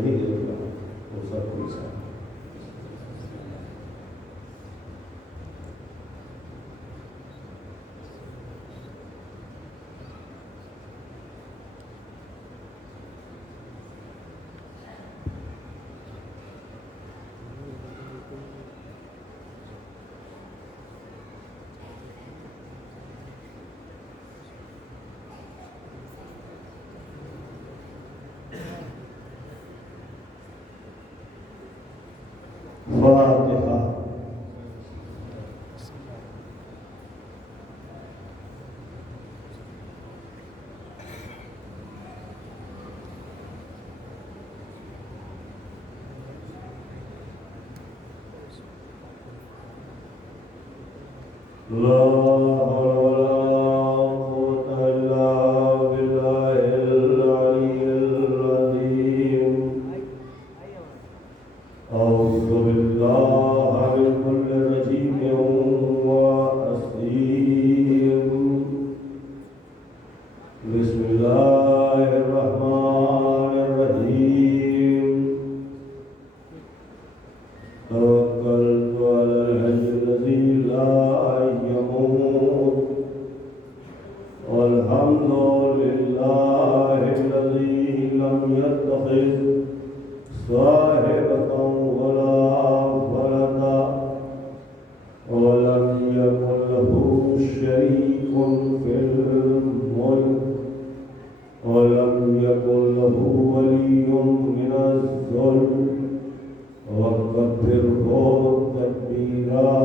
نہیں دیکھ رہا وہ سب کوئی ساتھ فاتحہ. لا حول ولا قوة إلا بالله العلي العظيم. أعوذ بالله من كل رجيم وأسير. بسم الله الرحمن الرحيم. توكلت على الحي الذي لا يموت والحمد لله الذي لم يتخذ صاحبة ولا ولدا ولم يكن له شريك في الملك ولم يكن له ولي من الذل وكبره تكبيرا.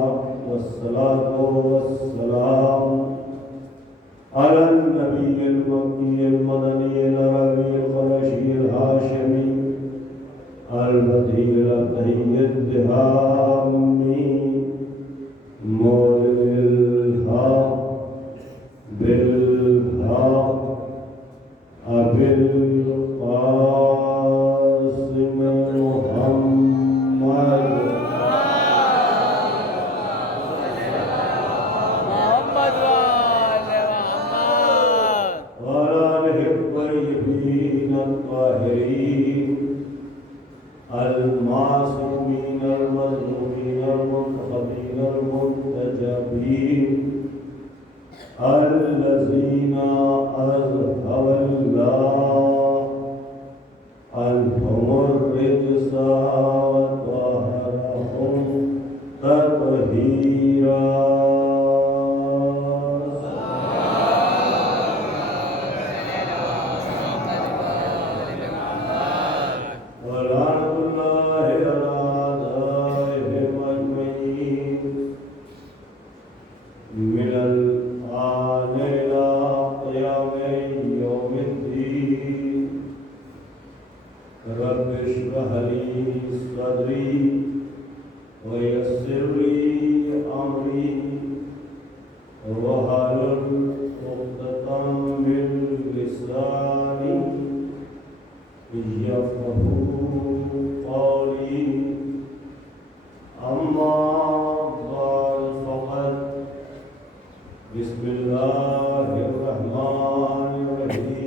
والصلاة والسلام على النبي المكي المدني العربي القرشي الهاشمي البديع الأبدي الدهامي مولد الحق بالحق أبي القاسم محمد وعلى آله الطيبين الطاهرين المعصومين المظلومين المنتخبين المنتجبين الذين أذهب الله عنهم الرجس وطهرهم تطهيرا. رب اشرح لي صدري ويسر لي أمري واحلل عقدة من لساني يفقهوا قولي. أما بعد فقد بسم الله الرحمن الرحيم.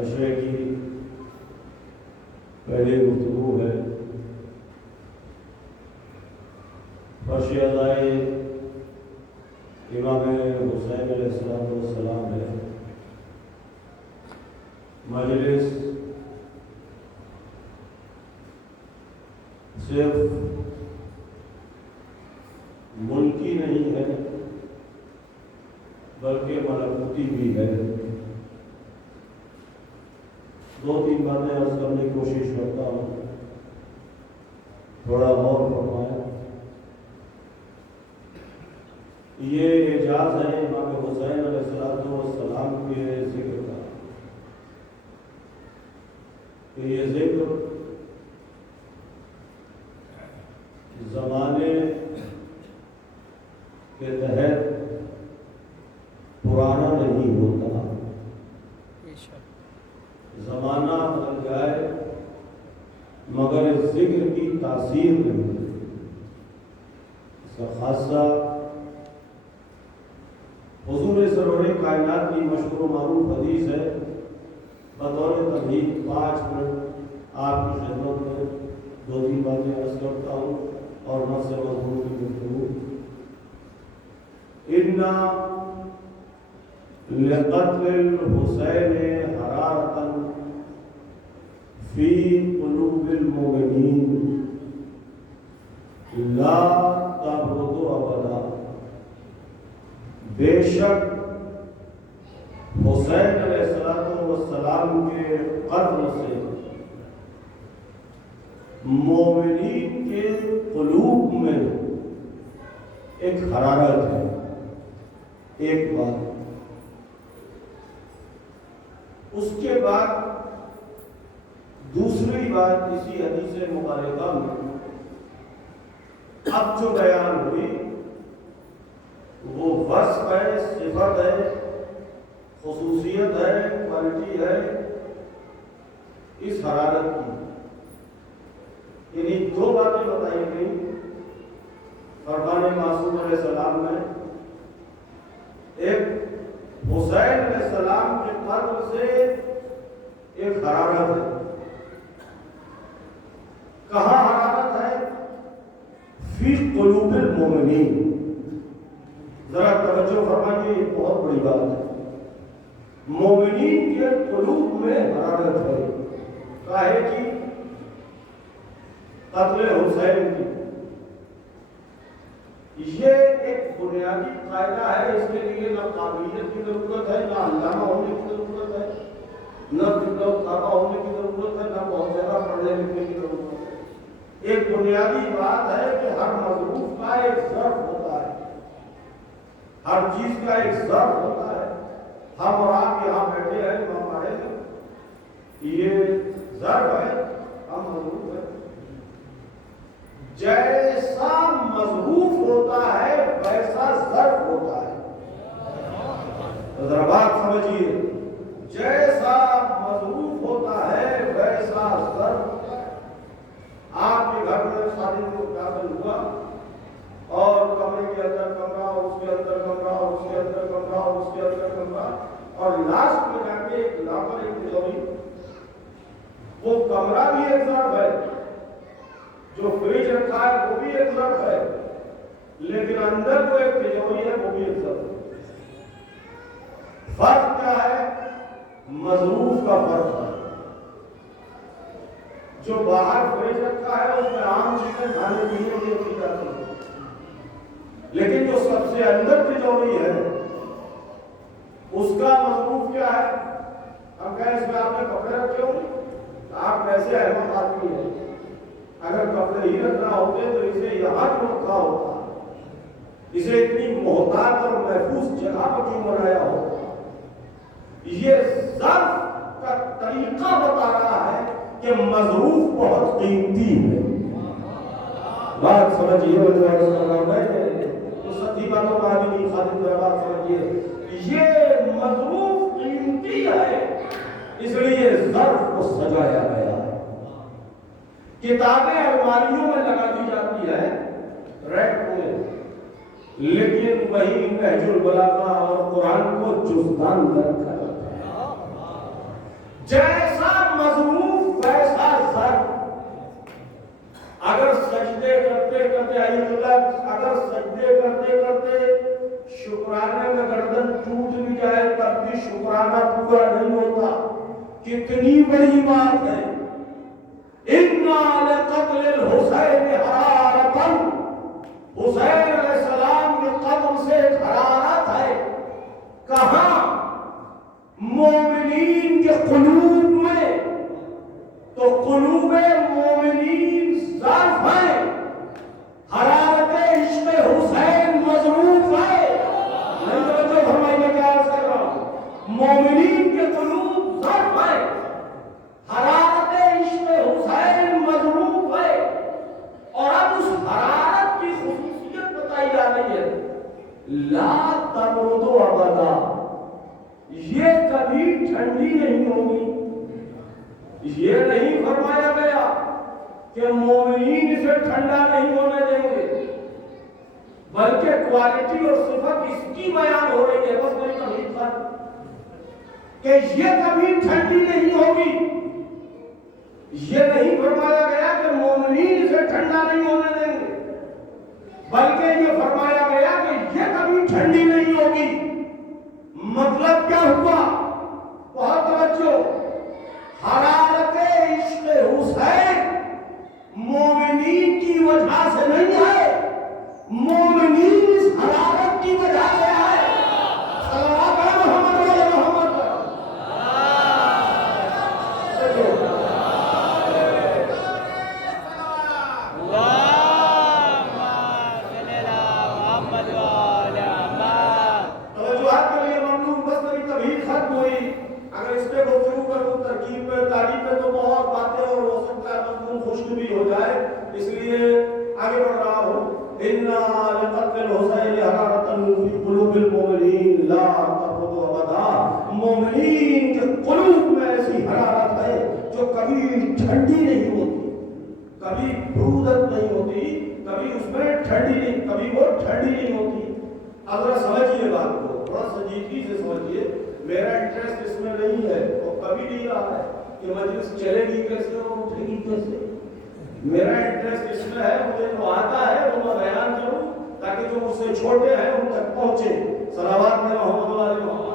اشرے کی پہلی گفتگو ہے. فرش ادائے امام حسین علیہ السلام ہے. مجلس صرف ملکی نہیں ہے بلکہ ملکوتی بھی ہے. دو تین باتیں عرض کرنے کی کوشش کرتا ہوں, تھوڑا غور فرمائیں. یہ اعجاز ہے امام حسین علیہ السلام کے ذکر کا کہ یہ ذکر زمانے کے تحت پرانا نہیں ہوتا. زمانہ بدل جائے مگر اس ذکر کی تاثیر نہیں ہے۔ اس کا خاصہ حضور سرور کائنات کی مشہور و معروف حدیث ہے، بطور تمہید 5 منٹ آپ کی خدمت میں 2-3 باتیں عرض کرتا ہوں اور نہ سے مضمون کی گفتگو۔ اِنَّ لِقَتْلِ الْحُسَيْنِ حَرَارَةً فِي قُلُوبِ الْمُؤْمِنِينَ لا تبرد ابدا۔ بے شک حسین علیہ السلام کے قتل سے مومنین کے قلوب میں ایک حرارت ہے۔ ایک بات، اس کے بعد دوسری بات اسی حدیث مبارکہ میں اب جو بیان ہوئی وہ وصف ہے، صفت ہے، خصوصیت ہے، کوالٹی ہے اس حرارت کی۔ یعنی 2 باتیں بتائی گئی فرمان معصوم علیہ السلام میں، ایک حسین علیہ السلام کے قتل سے ایک حرارت ہے۔ کہاں حرارت ہے؟ فی قلوب المؤمنین۔ ذرا توجہ فرمائیے، یہ بہت بڑی بات ہے۔ مومنین کے قلوب میں حرارت ہے۔ کاہے کی؟ قتل حسین کی۔ یہ ایک بنیادی قاعدہ ہے، اس کے لیے نہ قابلیت کی ضرورت ہے، نہ علامہ ہونے کی ضرورت ہے، نہ دبلو ہونے کی ضرورت ہے، نہ بہت زیادہ پڑھنے لکھنے کی ضرورت ہے۔ ایک بنیادی بات ہے کہ ہر مظروف کا ایک ظرف ہوتا ہے، ہر چیز کا ایک ظرف ہوتا ہے۔ ہم اور آپ یہاں بیٹھے ہیں، ہمارے یہ ظرف ہے، ہم مظروف ہیں۔ جیسا مظروف ہوتا ہے ویسا ظرف ہوتا ہے۔ ذرا بات سمجھیے، جیسا مظروف ہوتا ہے ویسا ظرف ہوتا ہے۔ آپ کے گھر میں شادی کو داخل ہوا اور کمرے کے اندر کمرہ اور اس کے اندر کمرہ اور اس کے اندر کمرہ اور اس کے اندر کمرہ، اور لاسٹ میں جا کے ایک لاپر ایک تجوری۔ وہ کمرہ بھی ایک ظرف ہے، جو فریج رکھا ہے وہ بھی ایک ظرف ہے، لیکن اندر جو ایک تجوری ہے وہ بھی ایک ظرف ہے۔ فرق کیا ہے؟ مظروف کا فرق ہے۔ جو باہر فریج رکھا ہے اس میں عام چیزیں کھانے پینے کی رکھی جاتی ہیں، لیکن جو سب سے اندر تجوری ہے اس کا مظروف کیا ہے؟ ہم کہیں اس میں آپ نے کپڑے رکھے ہوں، آپ ویسے احمد آدمی ہیں، اگر کپڑے ہی رکھنا ہوتے تو اسے یہاں کیوں رکھا ہوتا؟ اسے اتنی محتاط اور محفوظ جگہ پر کیوں بنایا ہوتا؟ یہ ظرف کا طریقہ بتا رہا ہے کہ مظروف بہت قیمتی ہے۔ بات سمجھیے، تو سچی باتوں کا بھی نہیں خاطر ذرا بات سمجھیے، یہ مظروف قیمتی ہے، اس لیے ظرف کو سجایا گیا ہے۔ کتابیں الماریوں میں لگا دی جاتی ہے ریک میں، لیکن وہی نہج البلاغہ اور قرآن کو جزدان میں رکھا جاتا ہے۔ جیسا مظروف ویسا ظرف۔ اگر سجدے کرتے کرتے اگر سجدے کرتے کرتے شکرانے میں گردن ٹوٹ بھی جائے تب بھی شکرانہ پورا نہیں ہوتا۔ کتنی بڑی بات ہے۔ اِنَّا لِقَتْلِ الْحُسَيْنِ حَرَارَةً، حسین علیہ السلام کے قتل سے حرارت ہے۔ کہاں؟ مومنین کے قلوب میں۔ تو قلوب مومنین ظرف ہے، حرارت عشق حسین مظروف ہے۔ نہیں توجہ فرمائی، میں کیا عرض کر رہا ہوں؟ مومنین کے قلوب ظرف ہے، حرارت عشق حسین مظروف ہے۔ اور اب اس حرارت کی خصوصیت بتائی جا رہی ہے، لا تبرد ابدا، یہ کبھی ٹھنڈی نہیں ہوگی۔ یہ نہیں فرمایا گیا کہ مومنین اسے ٹھنڈا نہیں ہونے دیں گے، بلکہ کوالٹی اور صفت اس کی بیان ہو رہی ہے، بس میری تمہید پر کہ یہ کبھی ٹھنڈی نہیں ہوگی۔ یہ نہیں فرمایا گیا کہ مومنین اسے ٹھنڈا نہیں ہونے دیں گے، بلکہ یہ فرمایا گیا کہ یہ کبھی ٹھنڈی نہیں ہوگی۔ مطلب کیا ہوا؟ بہت توجہ، حرارت عشق حسین مومنین کی وجہ سے نہیں ہے، مومنین اس حرارت کی وجہ سے ہے۔ صلوات علی محمد و علی محمد۔ توجہات کے لیے ممنون، بس میری تبلیغ ختم ہوئی۔ اگر اس پہ گفتگو کروں ترکیب پہ تعریف پہ تو بہت باتیں اور ہو سکتا ہے مضمون خشک بھی ہو جائے، اس لیے آگے بڑھ رہا ہوں۔ اِنَّا لِقَتْلِ الْحُسَيْنِ حَرَارَةً فِي قُلُوبِ الْمُؤْمِنِينَ لَا تَبْرُدُ أَبَدًا۔ مومنین کے قلوب میں ایسی حرارت ہے جو کبھی ٹھنڈی نہیں ہوتی، کبھی برودت نہیں ہوتی، کبھی اس میں ٹھنڈی نہیں، کبھی وہ ٹھنڈی نہیں ہوتی۔ اب ذرا سمجھیے بات کو، تھوڑا سنجیدگی سے سمجھیے۔ میرا انٹرسٹ اس میں نہیں ہے اور کبھی نہیں رہا ہے کہ مجلس چلے گی کیسے اور اٹھے گی کیسے۔ میرا انٹرسٹ اس میں ہے، مجھے جو آتا ہے وہ میں بیان کروں تاکہ جو مجھ سے چھوٹے ہیں ان تک پہنچے۔ صلوات میں محمد و آل محمد۔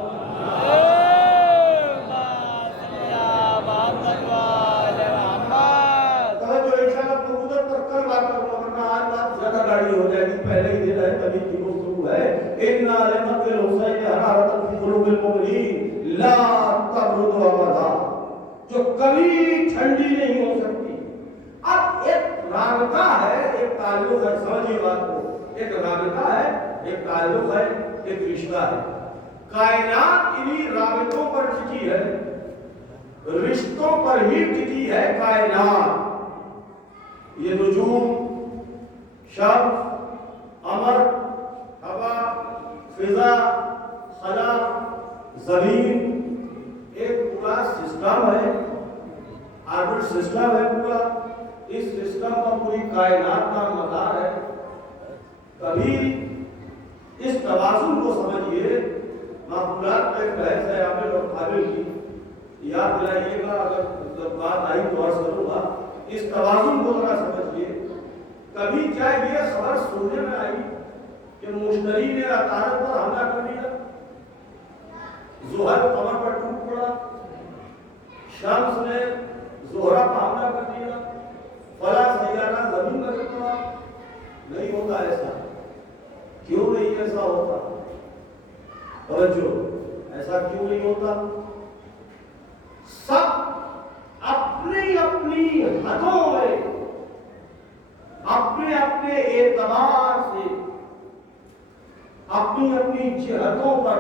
توجہ، انشاءاللہ برودت پر کل بات کروں، ورنہ آج بات زیادہ گاڑی ہو جائے گی، پہلے ہی دن ہے تبھی کی گفتگو ہے۔ اِنَّا لِقَتْلِ الْحُسَيْنِ حَرَارَةً فِي قُلُوبِ الْمُؤْمِنِينَ لَا تَبْرُدُ أَبَدًا، جو کبھی ٹھنڈی نہیں ہو سکتی۔ اب ایک رابطہ ہے، ایک تعلق ہے، سمجھیے بات کو، ایک رابطہ ہے، ایک تعلق ہے، ایک رشتہ ہے۔ کائنات انہی رابطوں پر ٹکی ہے، رشتوں پر ہی ٹکی ہے کائنات۔ یہ نجوم، شمس، قمر، ہوا، فضا، خلا، زمین، ایک پورا سسٹم ہے، آربٹ سسٹم ہے پورا۔ اس سسٹم پر پوری کائنات کا مدار ہے۔ کبھی اس توازن کو سمجھیے، معقولات میں ایک بحث ہے عامل اور قابل کی، یاد دلائیے گا، اگر بات آئی تو عرض کروں گا۔ اس توازن کو ذرا سمجھیے۔ کبھی کیا یہ خبر سننے میں آئی کہ مشتری نے عطارد پر حملہ کر دیا، زحل قمر پر ٹوٹ پڑا، شمس نے زہرہ پر حملہ کر دیا، فلاں سیارہ زمین پر ٹوٹ پڑا؟ نہیں ہوتا ایسا۔ کیوں نہیں ایسا ہوتا؟ توجہ، ایسا کیوں نہیں ہوتا؟ سب اپنی اپنی حدوں میں، اپنے اپنے اعتبار سے، اپنی اپنی جہتوں پر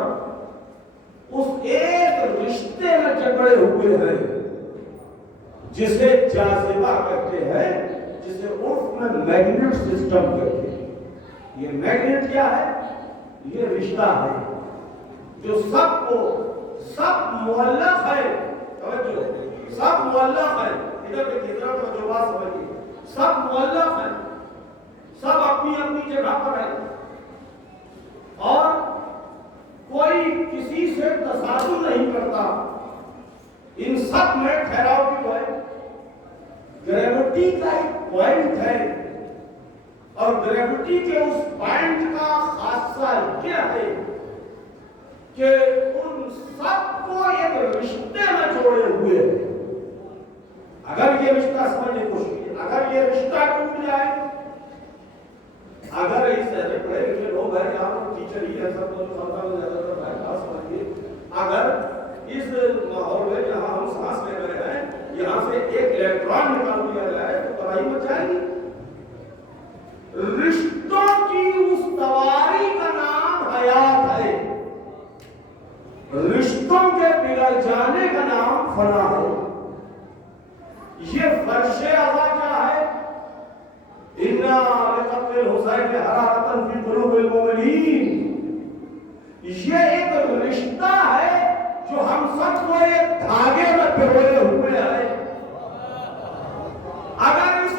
اس ایک رشتے میں جکڑے ہوئے ہیں جسے جاذبہ کہتے ہیں، جسے عرف میں میگنیٹ سسٹم کہتے ہیں۔ یہ میگنیٹ کیا ہے؟ یہ رشتہ ہے جو سب کو، سب معلق ہے۔ توجہ، سب معلق ہے۔ ادھر دیکھیے، ذرا توجہ، بات سمجھیے۔ سب معلق ہے، سب اپنی اپنی جگہ پر ہے، اور کوئی کسی سے تصادم نہیں کرتا۔ ان سب میں ٹھہراؤ کیوں ہے؟ گریوٹی کا ایک پوائنٹ ہے، اور گریوٹی کے اس پوائنٹ کا خاصہ یہ ہے کہ ان سب کو ایک رشتے میں جوڑے ہوئے ہیں۔ اگر یہ رشتہ سمجھنے کی کوشش کیجیے، اگر یہ رشتہ ٹوٹ جائے، اگر اس طرح پڑھے لکھے لوگ ہیں، یہاں پر ٹیچر ہی ہے، سب لوگ خاص زیادہ تر بات سمجھیے، اگر اس ماحول میں جہاں ہم سانس لے رہے ہیں یہاں سے ایک الیکٹران نکال دیا جائے تو تباہی مچ جائے گی۔ رشتوں کی اس تواری کا نام حیات ہے، رشتوں کے بگڑ جانے کا نام فنا ہے۔ یہ فرش اعلیٰ کیا ہے؟ اِنَّا لِقَتْلِ الْحُسَيْنِ حَرَارَةً فِي قُلُوبِ الْمُؤْمِنِينَ، یہ ایک رشتہ ہے جو ہم سب کو ایک دھاگے میں پروئے ہوئے ہے۔ اگر اس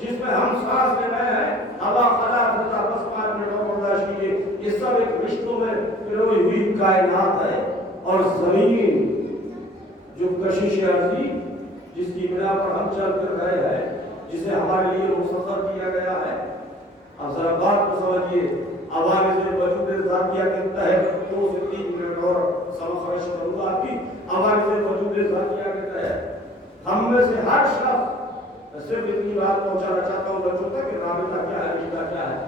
جس میں ہم سانس لے رہے ہیں، ہوا خلا ہوتا بس 5 منٹ اور برداشت کیجیے، یہ سب ایک رشتوں میں پروئی ہوئی کائنات ہے. اور زمین جو کشش عرضی جس کی بنا پر ہم چل کر رہے ہیں، جسے ہمارے لیے مسخر کیا گیا ہے. اب ذرا بات کو سمجھیے، عوارض وجود ذاتیہ کے تحت 2 سے 3 منٹ اور سبق خرچ کروں گا. آپ کی عوارض وجود ذاتیہ کے تحت ہم میں سے ہر شخص، صرف اتنی بات پہنچانا چاہتا ہوں بچوں تک کہ رابطہ کیا ہے، رشتہ کیا ہے.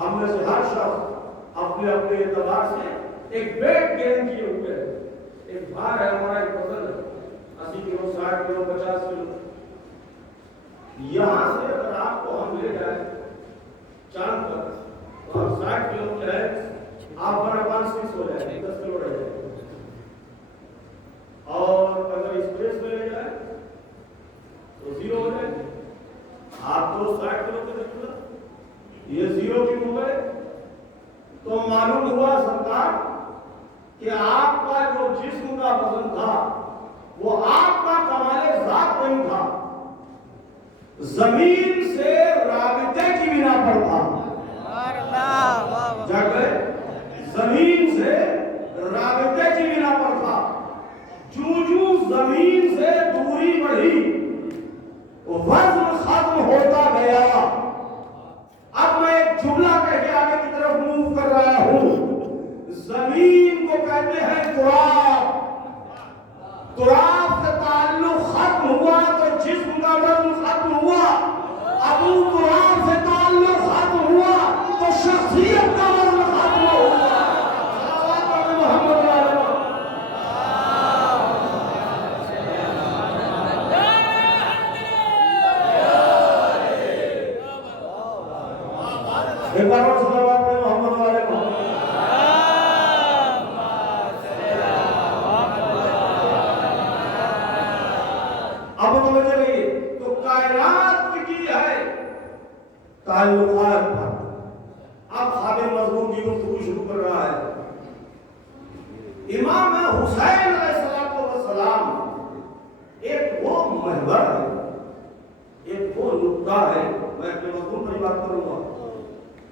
ہم میں سے ہر شخص اپنے اپنے اعتبار سے ایک ویٹ گین کیے ہوئے ہے. ایک بھار ہے ہمارا، ایک وزن ہے 80 کلو 60 کلو 50 کلو. یہاں سے اگر آپ کو ہم لے جائیں چاند پر اور 60 کلو کے ہے، آپ پر 5 ہو جائے 10 کلو رہ جائے. اور اگر اسپیس میں لے جائیں تو 0 ہو جائے. آپ تو 60 کلو کے دیکھنا، یہ 0 کیوں ہو گئے؟ تو معلوم ہوا سرکار کہ آپ کا جو جسم کا وزن تھا وہ آپ کا کمال ذات نہیں تھا، زمین سے رابطے کی بنا پر تھا. زمین سے رابطے کی بنا پر تھا. جو زمین سے دوری بڑھی وزن ختم ہوتا گیا. اب میں ایک جملہ کہہ کے آگے کی طرف موو کر رہا ہوں. زمین کو کہتے ہیں تراب. تراب سے تعلق ختم ہوا تو جسم کا وزن ختم ہوا. اب تراب سے تعلق ختم ہوا تو شخصیت کا وزن ختم ہوا. تو کائنات کی ہے تعلقات پر. اب خواب مضمون کی گفتگو شروع کر رہا ہے. امام حسین علیہ السلام ایک وہ محور ہے، ایک وہ نقطہ ہے. میں اپنے مضمون پر ہی بات کروں گا.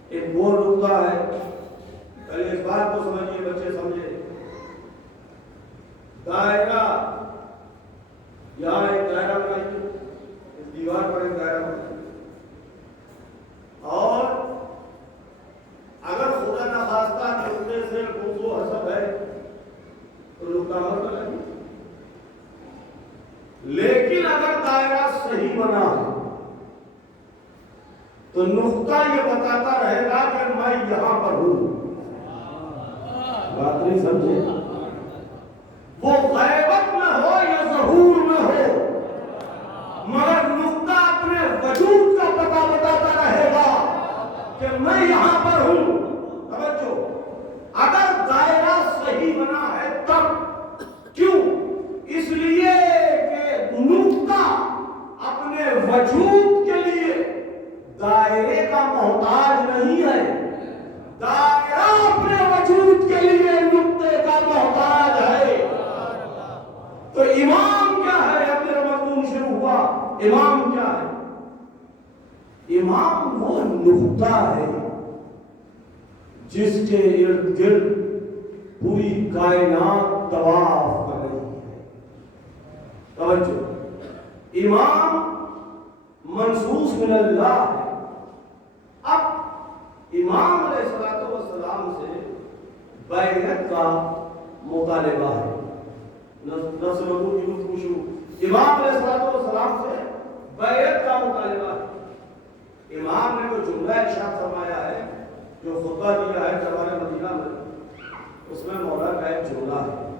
ایک وہ نقطہ ہے. پہلے اس بات کو سمجھیے بچے، سمجھے. دائرہ، یہاں ایک دائرہ بنائیے، اس دیوار پر ایک دائرہ بنائیے. اور اگر خدا نخواستہ نقطے سے بغض و حسد ہے تو نقطہ مت بنائیے. لیکن اگر دائرہ صحیح بنا تو نقطہ یہ بتاتا رہے گا کہ میں یہاں پر ہوں. بات نہیں سمجھے؟ وہ غیبت میں ہو یا ظہور میں ہو، مگر نقطہ اپنے وجود کا پتہ بتاتا رہے گا کہ میں یہاں پر ہوں. توجہ، اگر دائرہ صحیح بنا ہے تب. کیوں؟ اس لیے کہ نقطہ اپنے وجود کے لیے دائرے کا محتاج نہیں ہے. دائرہ اپنے وجود کے لیے نقطے کا محتاج ہے. تو امام کیا ہے؟ اب میرا مضمون شروع ہوا. امام کیا ہے؟ امام وہ نقطہ ہے جس کے ارد گرد پوری کائنات طواف کر رہی ہے. توجہ، امام منصوص من اللہ ہے. اب امام علیہ السلام سے بیعت کا مطالبہ ہے. نسل نبوت کی گفتگو شروع. امام علیہ السلام سے بیعت کا مطالبہ ہے. امام نے جو جملہ ارشاد فرمایا ہے، جو خطبہ دیا ہے دربار مدینہ میں، اس میں مولا کا ایک جملہ ہے.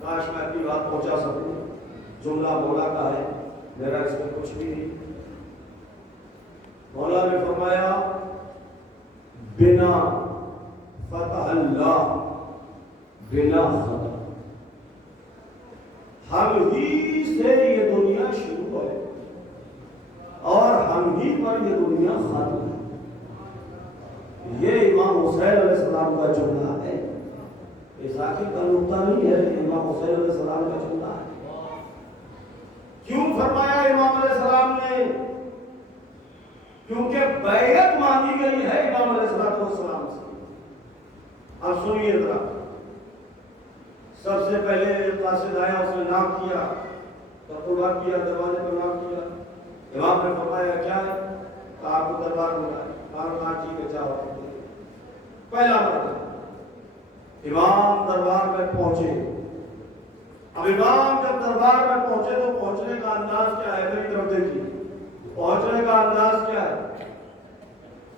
کاش میں اپنی بات پہنچا سکوں. جملہ مولا کا ہے، میرا اس میں کچھ بھی نہیں. مولا نے فرمایا بنا فتح اللہ بنا فتح. ہم ہی سے یہ دنیا شروع ہے اور ہم ہی پر یہ دنیا ختم ہے. یہ امام حسین علیہ السلام کا جملہ ہے. یہ ذاکر کا نقطہ نہیں ہے، امام حسین علیہ السلام کا جملہ ہے. کیوں فرمایا امام علیہ السلام نے کیونکہ بیعت مانگی گئی ہے امام علیہ السلام سے۔ اب سنیے ذرا، سب سے پہلے قاصد آیا، اس نے ناک کیا، تقربہ کیا، دروازے پر ناک کیا، امام نے فرمایا کیا ہے؟ کہا آپ کو دربار میں آئے، کہا ٹھیک ہے جاؤ۔ پہلا مرتبہ امام دربار میں پہنچے۔ اب امام جب دربار میں پہنچے تو پہنچنے کا انداز کیا ہے؟ میری طرف دیکھیے، پہنچنے کا انداز کیا ہے؟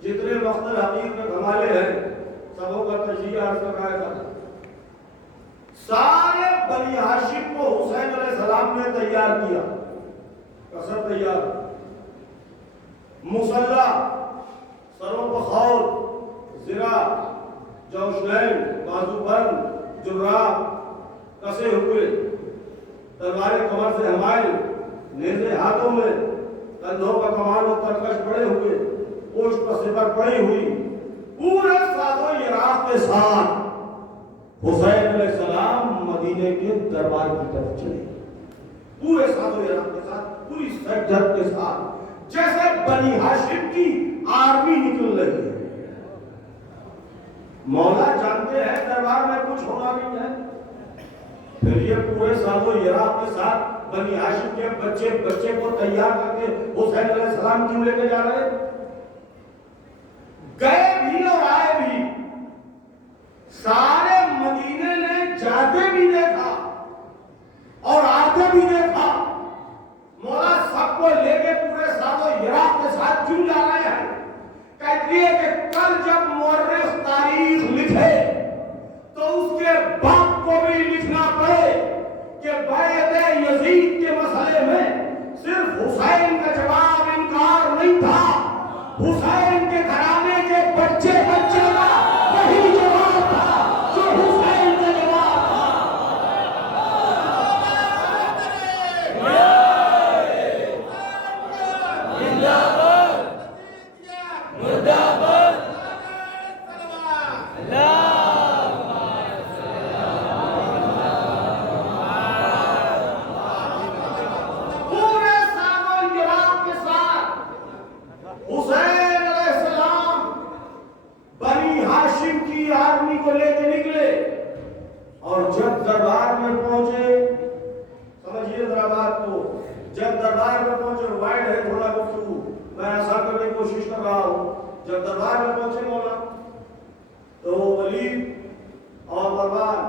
جتنے وقت حقیق میں گھمالے ہیں سبوں کا تجزیہ عرض کرایا تھا، سارے بنی ہاشم کو حسین علیہ السلام نے تیار کیا، کسر تیار، مسلح، سروں پر خول، زرہ، جوشنین، بازو بند، جراب کسے ہوئے، تلواریں کمر سے حمائل، نیزے ہاتھوں میں، کندھوں پر کمان و ترکش پڑے ہوئے، پشت پر سپر پڑی ہوئی، پورے ساز و یراق کے ساتھ حسین علیہ السلام مدینے کے دربار کی طرف چلے، پورے ساز و یراق کے ساتھ، پوری سجدت کے ساتھ، جیسے بنی ہاشم کی آرمی نکل رہی ہے۔ مولا جانتے ہیں دربار میں کچھ ہونا نہیں ہے، پھر یہ پورے ساز و یراق کے ساتھ بنی ہاشم کے بچے کو تیار کر کے حسین علیہ السلام کیوں لے کے جا رہے؟ گئے بھی اور آئے بھی، سارے مدینے نے جاتے بھی دیکھا اور آتے بھی دیکھا، مولا سب کو لے کے پورے ساز و یراق کے ساتھ کیوں جا رہے ہیں؟ کہتی ہے کہ کل جب مورخ تاریخ لکھے تو اس کے باپ کو بھی لکھنا پڑے کہ بیعت یزید کے مسئلے میں صرف حسین کا جواب انکار نہیں تھا، حسین کے گھرانے کے بچے کا وہی جواب تھا جو حسین کا جواب تھا۔ جب دربار میں پہنچے مولا تو ولید اور مروان،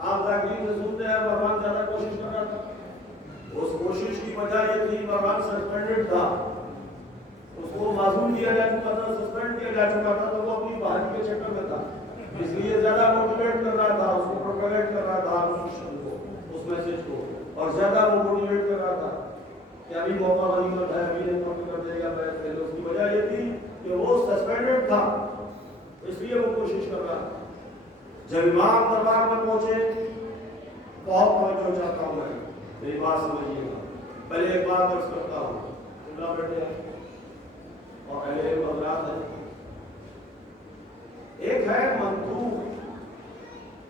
آپ ذاکرین سے سنتے ہیں مروان زیادہ کوشش کر رہا تھا، اس کوشش کی وجہ یہ تھی مروان سسپینڈڈ تھا، اس کو معزول کیا جا چکا تھا، سسپینڈ کیا جا چکا تھا، تو وہ اپنی بہن کے چکر میں تھا، اس لیے زیادہ موٹیویٹ کر رہا تھا، اس کو پروپیگیٹ کر رہا تھا اس میسج کو، اور زیادہ وہ موٹیویٹ کر رہا تھا کہ ابھی موقع غنیمت ہے، ابھی نہیں کر دے گا بیعت لے لو۔ اس کی وجہ یہ تھی کہ وہ سسپینڈڈ تھا، اس لیے وہ کوشش کر رہا تھا۔ جب امام دربار میں پہنچے، بہت توجہ چاہتا ہوں میں، میری بات سمجھیے گا، پہلے ایک بات عرض کرتا ہوں، جملہ بیٹھے ہیں اور اہل علم حضرات ہیں، ایک ہے منطوق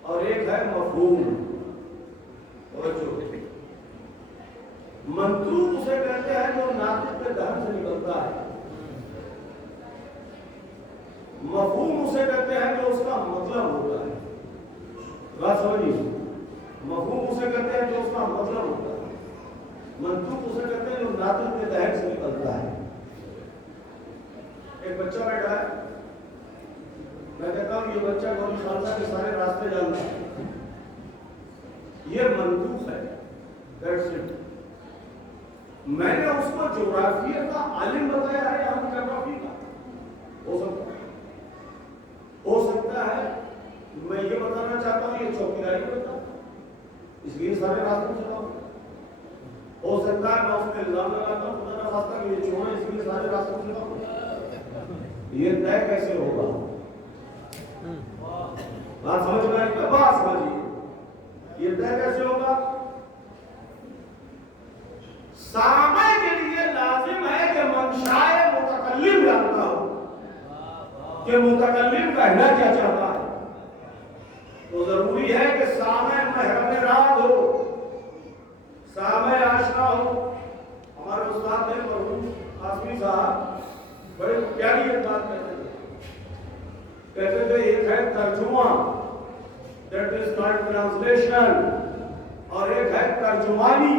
اور ایک ہے مفہوم۔ منطوق اسے کہتے ہیں جو ناطق کے دہن سے نکلتا ہے، مفہوم اسے کہتے ہیں جو اس کا مطلب ہوتا ہے۔ بات سمجھیے، مفہوم اسے کہتے ہیں جو اس کا مطلب ہوتا ہے، منطوق اسے کہتے ہیں جو ناطق کے دہن سے نکلتا ہے۔ ایک بچہ بیٹھا ہے، میں کہتا ہوں یہ بچہ گوری خالصہ کے سارے راستے جانتا ہے، یہ منطوق ہے، دیٹس اٹ۔ میں نے اس کو جغرافیہ کا عالم بتایا ہے یا ہم جغرافی کا؟ ہو سکتا ہے میں یہ بتانا چاہتا ہوں یہ چوکیداری کرتا اس لیے سارے راستے چلاؤں، ہو سکتا ہے میں اس پہ الزام لگاتا ہوں خدا نہ خواستہ کہ یہ چور ہے اس لیے سارے راستے چلاؤں، یہ طے کیسے ہوگا؟ بات سمجھ میں آئی؟ بات سمجھیے، یہ طے کیسے ہوگا؟ سامع کے لیے لازم ہے کہ منشائے متکلم جانتا ہو کہ متکلم کہنا کیا چاہتا ہے، تو ضروری ہے کہ سامع محرم راز ہو، سامع آشنا ہو۔ ہمارے استاد نے مرحوم قاسمی صاحب بڑے پیاری ایک بات کہتے تھے ایک ہے ترجمہ that is called translation اور ایک ہے ترجمانی.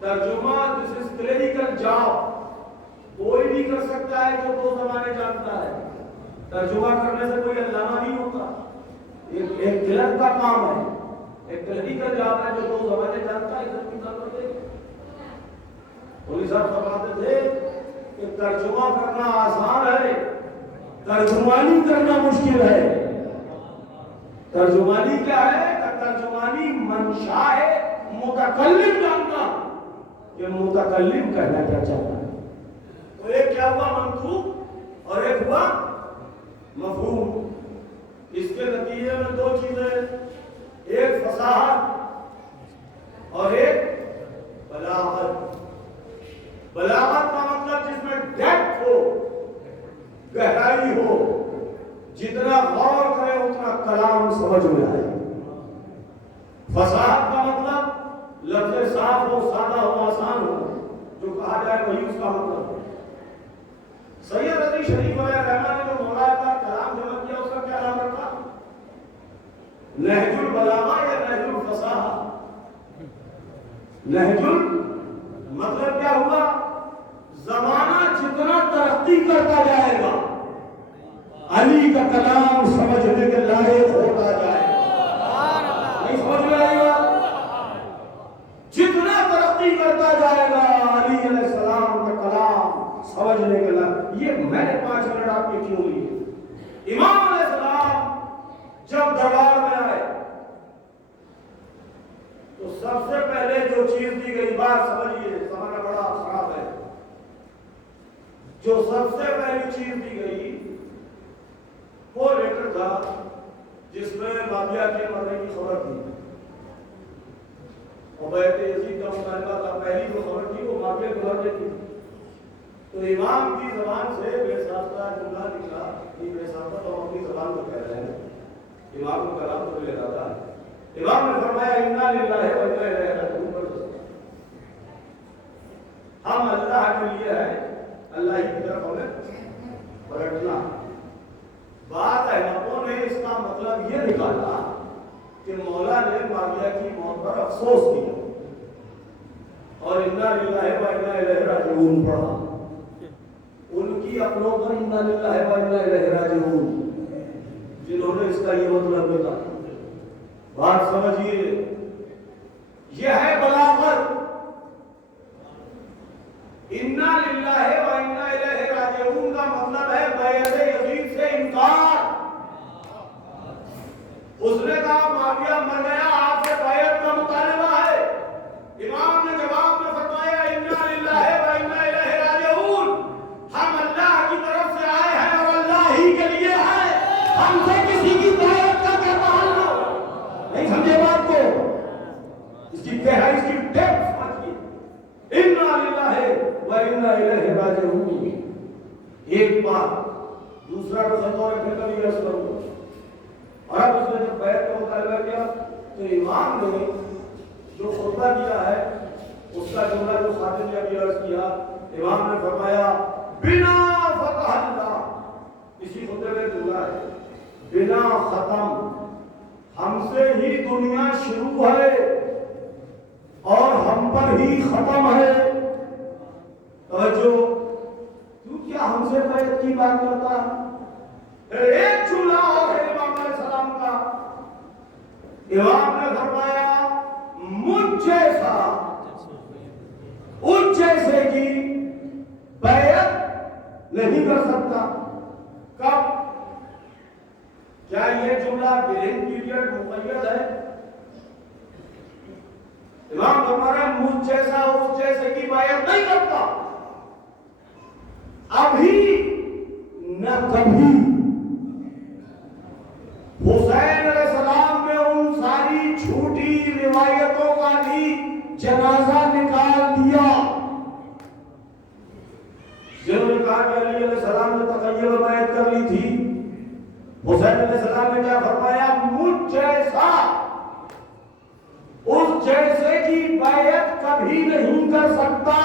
ترجمہ this is clerical job. کوئی بھی کر سکتا ہے جو دو زبانیں جانتا ہے. ترجمہ کرنے سے کوئی علامہ نہیں ہوتا. ایک کلر کا کام ہے, ایک کلریکل جاب ہے جو دو زبانیں جانتا ہے. ادھر کی ضرورت ہے. پولیس صاحب فرماتے تھے کہ ترجمہ کرنا آسان ہے, ترجمانی کرنا مشکل ہے. ترجمانی کیا ہے؟ ترجمانی منشا ہے متکلم جاننا کہ متکلم کہنا کیا چاہتا ہے. تو ایک کیا ہوا منطوق اور ایک ہوا مفہوم. اس کے نتیجے میں دو چیزیں, ایک فصاحت اور ایک بلاغت. بلاغت کا مطلب جس میں ڈیپتھ ہو, گہرائی ہو, جتنا غور کرے اتنا کلام سمجھ میں آئے. فصاحت کا مطلب لفظ صاف ہو, سادہ ہو, آسان ہو, جو کہا جائے وہی اس کا مطلب ہو. سید رضی شریف علیہ رحمہ نے جو مولا کا کلام جمع کیا اس کا کیا نام رکھا؟ نہج البلاغہ یا نہج الفصاحہ. نہج مطلب کیا ہوا؟ زمانہ جتنا ترقی کرتا جائے گا علی کا کلام سمجھنے کے لائق ہوتا جائے گا. نہیں سمجھ میں آئے گا؟ جتنا ترقی کرتا جائے گا علی علیہ السلام کا کلام سمجھنے کے لائق. یہ میں نے 5 منٹ آپ کے کیوں لیے؟ امام علیہ السلام جب دربار میں آئے تو سب سے پہلے جو چیز دی گئی, بات سمجھیے, زمانہ بڑا خراب ہے. جو سب سے پہلی چیز دی گئی وہ لیٹر تھا جس میں معاویہ کے مرنے کی خبر تھی. اور بیعت یزید کا مطالبہ تھا. پہلی جو خبر تھی وہ معاویہ کے مرنے کی. تو امام کی زبان سے بے ساختہ جملہ نکلا. یہ بے ساختہ تو اپنی زبان کو کہہ رہے ہیں, امام کو کلام تو لے رہا تھا. امام نے فرمایا انا للہ و انا الیہ راجعون. ہم اللہ کے لیے ہیں, اللہ ہی کی طرف ہمیں پلٹنا. بعض احنافوں نے اس کا مطلب یہ نکالا کہ مولا نے معاویہ کی موت پر افسوس کیا اور انا للہ و انا الیہ راجعون پڑھا. ان کی اپنوں پر انا للہ و انا الیہ راجعون, جنہوں نے اس کا یہ مطلب نکالا. بات سمجھیے, یہ ہے بلاغت. انا للہ و انا الیہ راجعون کا مطلب ہے بیعت یزید سے انکار. اس نے کہا معاویہ مر گیا, آپ سے بیعت کا مطالبہ ہے. امام نے جواب میں فرمایا انا للہ و انا الیہ راجعون. ہم اللہ کی طرف سے آئے ہیں اور اللہ ہی کے لیے ہیں. ہم سے کسی کی بیعت کا کیا تعلق؟ نہیں سمجھے بات کو؟ اس کی گہرائی, اس کی ڈیپتھ سمجھیے. انا للہ و انا الیہ راجعون ایک بات. دوسرا تو خطور پھر کبھی عرض کروں گا. اور اب اس نے جب بیعت کا مطالبہ کیا تو امام نے جو خطبہ دیا ہے اس کا جملہ جو خاتم نے ابھی عرض کیا, امام نے فرمایا بنا فتح اللہ. اسی خطبے میں جملہ ہے بنا ختم, ہم سے ہی دنیا شروع ہے اور ہم پر ہی ختم ہے. توجہ, تو کیا ہم سے بیعت کی بات کرتا ہے؟ ایک جملہ اور ہے امام علیہ السلام کا. امام نے فرمایا مجھ جیسا اس جیسے کی بیعت نہیں کر سکتا. کب؟ کیا یہ جملہ بلین پیریڈ مقید ہے؟ امام فرما رہے ہیں مجھ جیسا اس جیسے کی بیعت نہیں کرتا. ابھی نہ کبھی. حسین علیہ السلام نے ان ساری جھوٹی روایتوں کا بھی جنازہ نکال دیا جنہوں نے کہا کہ علی علیہ السلام نے تقیہ بیعت کر لی تھی. حسین علیہ السلام نے کیا فرمایا؟ مجھ جیسا اس جیسے کی بیعت کبھی نہیں کر سکتا.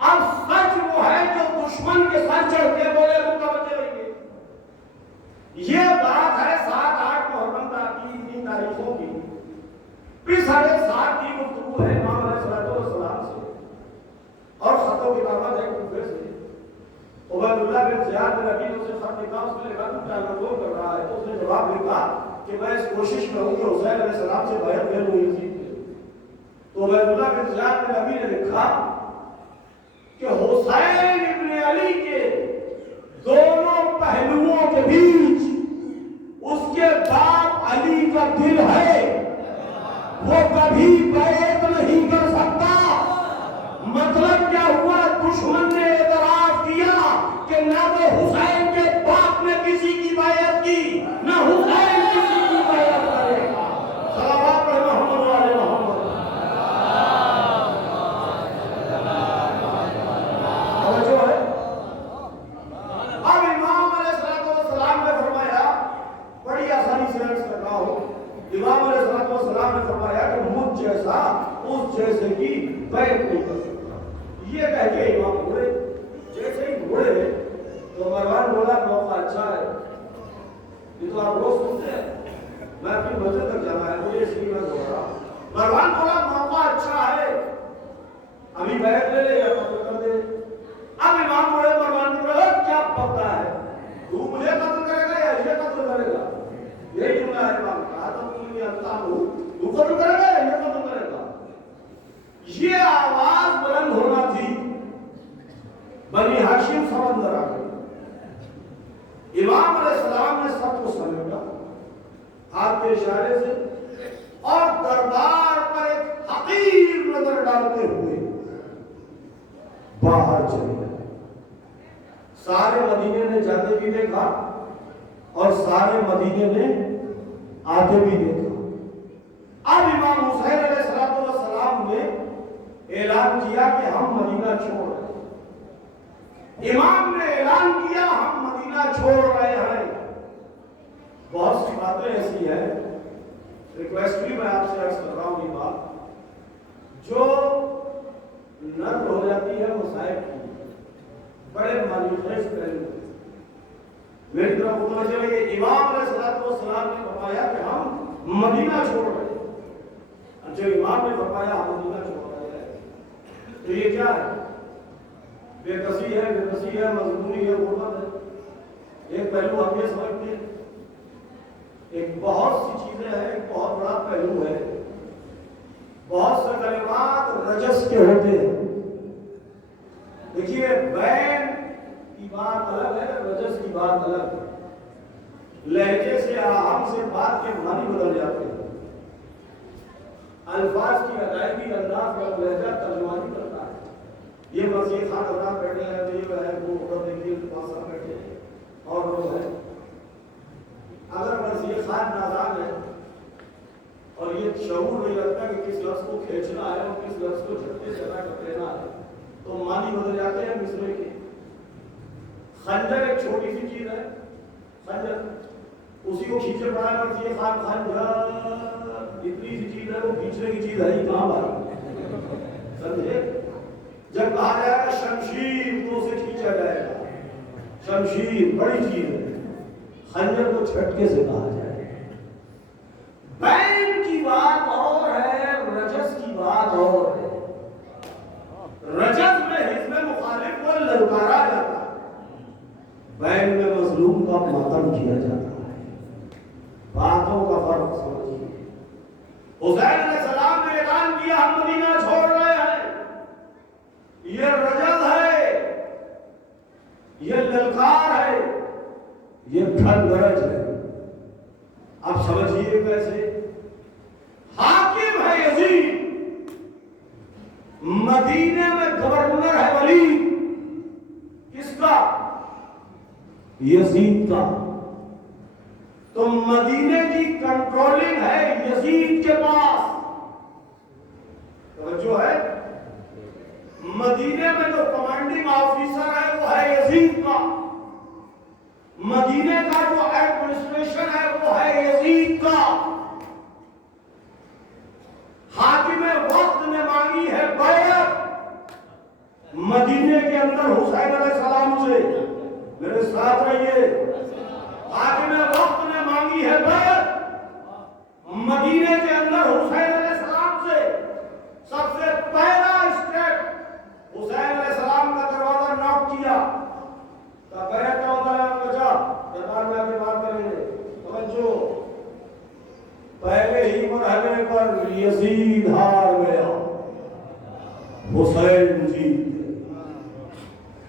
اب سچ برآمد ہے کوفے سے، عبید اللہ بن زیاد بن ابی نے اسے خط لکھا، اس میں لکھا تو کیا مطلوب کر رہا ہے؟ تو اس نے جواب لکھا کہ میں اس کوشش کروں کہ حسین علیہ السلام سے بیعت لے لوں یزید سے۔ تو عبید اللہ بن زیاد بن ابی نے لکھا کہ حسین ابن علی کے دونوں پہلوؤں کے بیچ اس کے باپ علی کا دل ہے، وہ کبھی بیعت نہیں کر سکتا۔ مطلب کیا ہوا؟ دشمن نے اعتراف کیا کہ نہ تو حسین کے باپ نے کسی کی بیعت کی، نہ حسین کسی کی بیعت کرے گا۔ صلوات پڑھیں محمد و آل محمد۔ توجہ ہے؟ اب امام علیہ السلام نے فرمایا، بڑی آسانی سے عرض کر رہا ہوں، امام علیہ السلام نے فرمایا کہ مجھ جیسا اس جیسے کی بیعت نہیں کر سکتا۔ یہ کہہ کے امام مڑے، جیسے ہی مڑے تو مروان بولا موقع اچھا ہے، یہ تو آپ روز سنتے ہیں، میں اپنی مسجد تک جانا ہے مجھے اس لیے میں بول رہا ہوں۔ مروان بولا موقع اچھا ہے، ابھی بیعت لے لے یا قتل کر دے۔ اب امام مڑے، مروان بولا کیا پتہ ہے تو مجھے قتل کرے گا یا یہ قتل کرے گا؟ یہی جملہ ہے امام کا، تو قتل کرے گا یا یہ قتل کرے گا؟ یہ آواز بلند ہونا تھی، بنی ہاشم سمندر آ گئی۔ امام علیہ السلام نے سب کو سمیٹا ہاتھ کے اشارے سے اور دربار پر ایک حقیر نظر ڈالتے ہوئے باہر چلے گئے۔ سارے مدینے نے جاتے بھی دیکھا اور سارے مدینے نے آتے بھی دیکھا۔ اب امام حسین علیہ السلام نے اعلان کیا کہ ہم مدینہ چھوڑ رہے ہیں۔ امام نے اعلان کیا ہم مدینہ چھوڑ رہے ہیں۔ بہت سی باتیں ایسی ہیں، ریکویسٹ بھی میں آپ سے عرض کر رہا ہوں، یہ بات جو نرم ہو جاتی ہے مسائل کی، بڑے مانیفیس پہلو میری طرف متوجہ ہے۔ کہ امام علیہ السلام نے فرمایا کہ ہم مدینہ چھوڑ رہے ہیں۔ جب امام نے فرمایا ہم مدینہ چھوڑ رہے ہیں تو یہ کیا ہے؟ بے کسی ہے، بے کسی ہے، مضمونی ہے، غربت ہے۔ ایک پہلو ہم یہ سمجھتے ہیں، ایک بہت سی چیزیں ہیں، ایک بہت بڑا پہلو ہے۔ بہت سے کلمات رجس کے ہوتے ہیں۔ دیکھیے بین کی بات الگ ہے، رجس کی بات الگ ہے۔ لہجے سے آہم سے بات کے معنی بدل جاتے ہیں۔ الفاظ کی ادائیگی، انداز اور لہجہ ترجمانی کرتا ہے۔ یہ مرضی خان حضرات بیٹھے ہیں، یہ ہے وہ اوپر دیکھیے پاس بیٹھے ہیں اور لوگ ہیں۔ اگر مرضی خان ناراض ہے اور یہ شعور نہیں رکھتا کہ کس لفظ کو کھینچنا ہے اور کس لفظ کو جھٹکے سے ادا کر دینا ہے تو معنی بدل جاتے ہیں مصرے کے۔ خنجر ایک چھوٹی سی چیز ہے، خنجر، اسی کو کھینچے پڑا ہے مرضی خان خنجر، اتنی سی چیز ہے، وہ کھینچنے کی چیز ہے ہی کہاں بھائی؟ سمجھے؟ جب کہا جائے گا شمشیر تو اسے کھینچا جائے گا، شمشیر بڑی چیز ہے، خنجر کو جھٹکے سے کہا جائے گا۔ بین کی بات اور ہے، رجس کی بات اور ہے۔ رجس میں حزب مخالف کو للکارا جاتا ہے، بین میں مظلوم کا ماتم کیا جاتا ہے۔ باتوں کا فرق سمجھیے۔ حسین علیہ السلام نے اعلان کیا ہم مدینہ چھوڑ رہے ہیں، یہ رجز ہے، یہ للکار ہے، یہ دھن گرج ہے۔ اب سمجھیے کیسے؟ حاکم ہے یزید، مدینے میں گورنر ہے ولید، کس کا؟ یزید کا۔ تو مدینے کی کنٹرولنگ ہے یزید کے پاس، توجہ ہے؟ مدینے میں جو کمانڈنگ آفیسر ہے وہ ہے یزید کا، مدینے کا جو ایڈمنسٹریشن ہے وہ ہے یزید کا۔ حاکم وقت نے مانگی ہے بیعت مدینے کے اندر حسین علیہ السلام سے، میرے ساتھ رہیے، حاکم وقت نے مانگی ہے بیعت مدینے کے اندر حسین علیہ السلام سے۔ سب سے پہلا اسٹیپ حسین علیہ السلام کا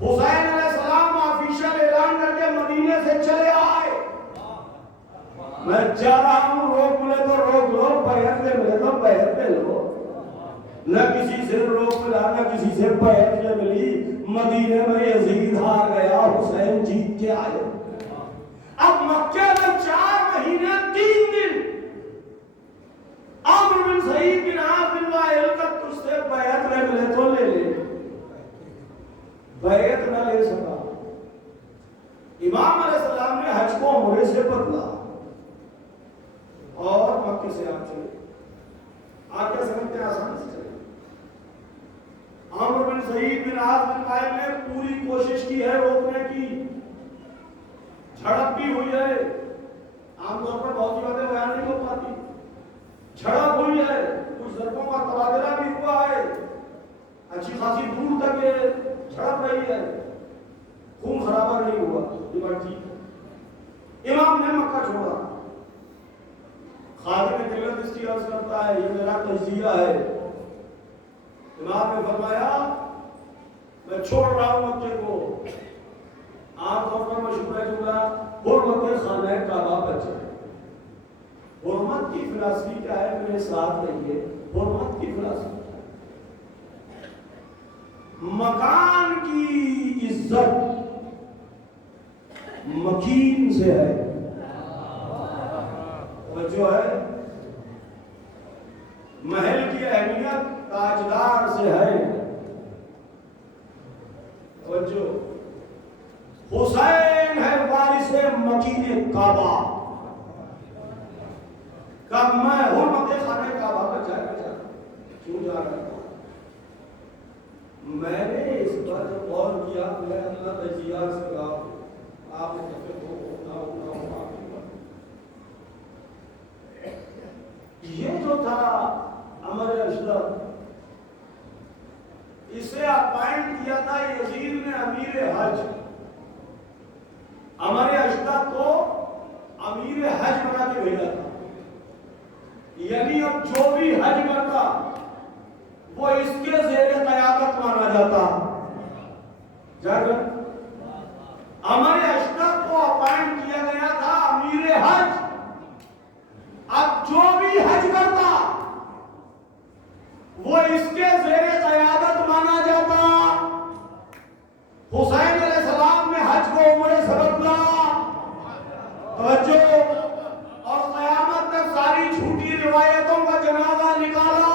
حسین علیہ السلام آفیشل اعلان کر کے مدینے سے چلے آئے، میں جا رہا ہوں، روک ملے تو روک لو، بیعت میں ملے تو بیعت میں لو۔ نہ کسی سے روک ملا، نہ کسی سے بیعت میں ملی، مدینے میں یزید ہار گیا، حسین جیت کے آئے۔ اب مکہ میں 4 مہینے 3 دن عمرو بن سعید بن عاص بن وائل کا تجھ سے بیعت میں ملے تو لے لے، بیعت نہ لے سکا۔ امام علیہ السلام نے حج کو عمرے سے بدلا اور مکے سے آپ چلے، آپ کیا سمجھتے ہیں؟ آسان سے چلے۔ عمرو بن سعید بن عاص بن وائل نے پوری کوشش کی ہے روکنے کی، جھڑپ بھی ہوئی ہے، عام طور پر بہت سی باتیں بیان نہیں ہو پاتی، جھڑپ ہوئی ہے، کچھ ضربوں کا تبادلہ بھی ہوا ہے، اچھی خاصی دور تک یہ جھڑپ رہی ہے، خون خرابہ نہیں ہوا، یہ بات ٹھیک ہے۔ امام نے مکہ چھوڑا، خادم قلت اس کی عرض کرتا ہے یہ میرا تجزیہ ہے، امام نے فرمایا میں چھوڑ رہا ہوں مکے کو، عام طور پر مشہور ہے جملہ حرمت خانہ کعبہ بچے۔ حرمت کی فلسفی کیا ہے؟ میرے ساتھ رہیے، حرمت کی فلسفی مکان کی عزت مکین سے ہے، اور جو ہے محل کی اہمیت تاجدار سے ہے، اور جو حسین ہے وارث مکین کعبہ، کب میں حرمت خانہ کعبہ پر جا کیوں جا رہا ہوں؟ میں نے اس پر جب غور کیا، میں اللہ تجزیہ سے کہا آپ متفق ہو نہ یہ جو تھا امر اشرف، اسے اپائنٹ کیا تھا یزید نے امیر حج، امر اشرف کو امیر حج بنا کے بھیجا تھا، یعنی اب جو بھی حج کرتا وہ اس کے زیر قیادت مانا جاتا۔ امر اشرف کو اپائنٹ کیا گیا تھا امیر حج، اب جو بھی حج کرتا وہ اس کے زیر قیادت مانا جاتا۔ حسین علیہ السلام نے حج کو عمرے سے بدلا، توجہ، اور قیامت تک ساری جھوٹی روایتوں کا جنازہ نکالا۔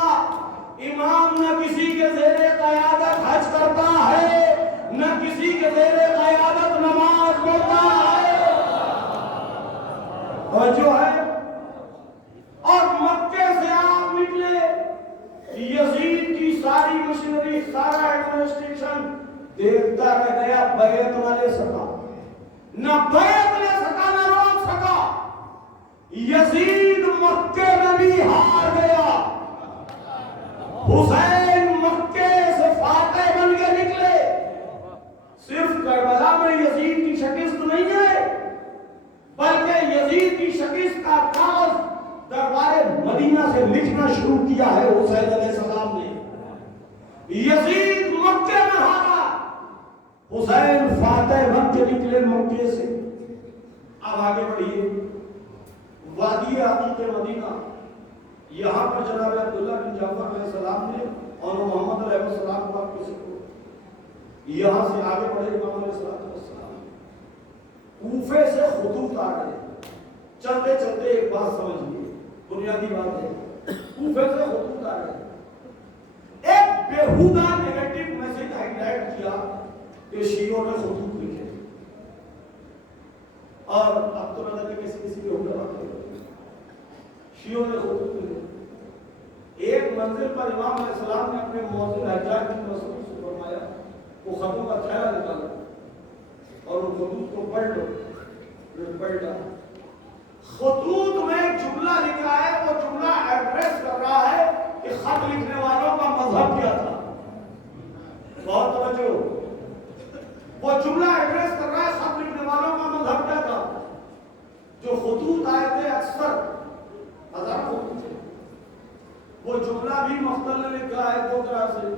امام نہ کسی کے زیر قیادت حج کرتا ہے، نہ کسی کے زیر قیادت نماز پڑھتا ہے، توجہ ہے۔ اور مکے سے آپ نکلے، یزید کی ساری مشینری، سارا ایڈمنسٹریشن دیکھتا رہ گیا، بیعت نہ لے سکا، نہ بیعت لے سکا نہ روک سکا۔ یزید مکے میں بھی ہار گیا، حسین مکے سے فاتح بن کے نکلے۔ صرف کربلا میں یزید کی شکست نہیں ہے، بلکہ یزید کی شکست کا کاغذ دربار مدینہ سے لکھنا شروع کیا ہے حسین علیہ السلام نے۔ یزید مکے میں ہارا، حسین فاتح بن کے نکلے مکے سے۔ اب آگے بڑھیے، وادی عتیق مدینہ، یہاں پر جناب عبداللہ بن جعفر علیہ السلام نے اور محمد علیہ السلام کو آپ کسی کو یہاں سے آگے بڑھے امام علیہ السلام کوفے سے خطوط آ رہے، چلتے چلتے ایک بات سمجھیے، بنیادی بات ہے، کوفے سے خطوط آ رہے، ایک بیہودہ نیگیٹو میسج ہائی لائٹ کیا کہ شیعوں نے خطوط لکھے، اور اب تو نہ کہ کسی کے اوپر بات کریں، شیعوں نے خطوط لکھے۔ ایک منزل پر امام علیہ السلام نے اپنے موزن حجاج بن مسعود سے فرمایا وہ خطوں کا تھیلا نکالا اور ان خطوط کو پڑھ لو۔ پڑھ لا، خطوط میں ایک جملہ لکھ رہا ہے، وہ جملہ ایڈریس کر رہا ہے کہ خط لکھنے والوں کا مذہب کیا تھا۔ بہت توجہ، وہ جملہ ایڈریس کر رہا ہے خط لکھنے والوں کا مذہب کیا تھا۔ جو خطوط آئے تھے اکثر ہزار خطوط تھے، وہ جملہ بھی مختلف لکھا ہے دو طرح سے،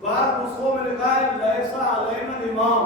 بعض نسخوں میں لکھا ہے لیسا علینا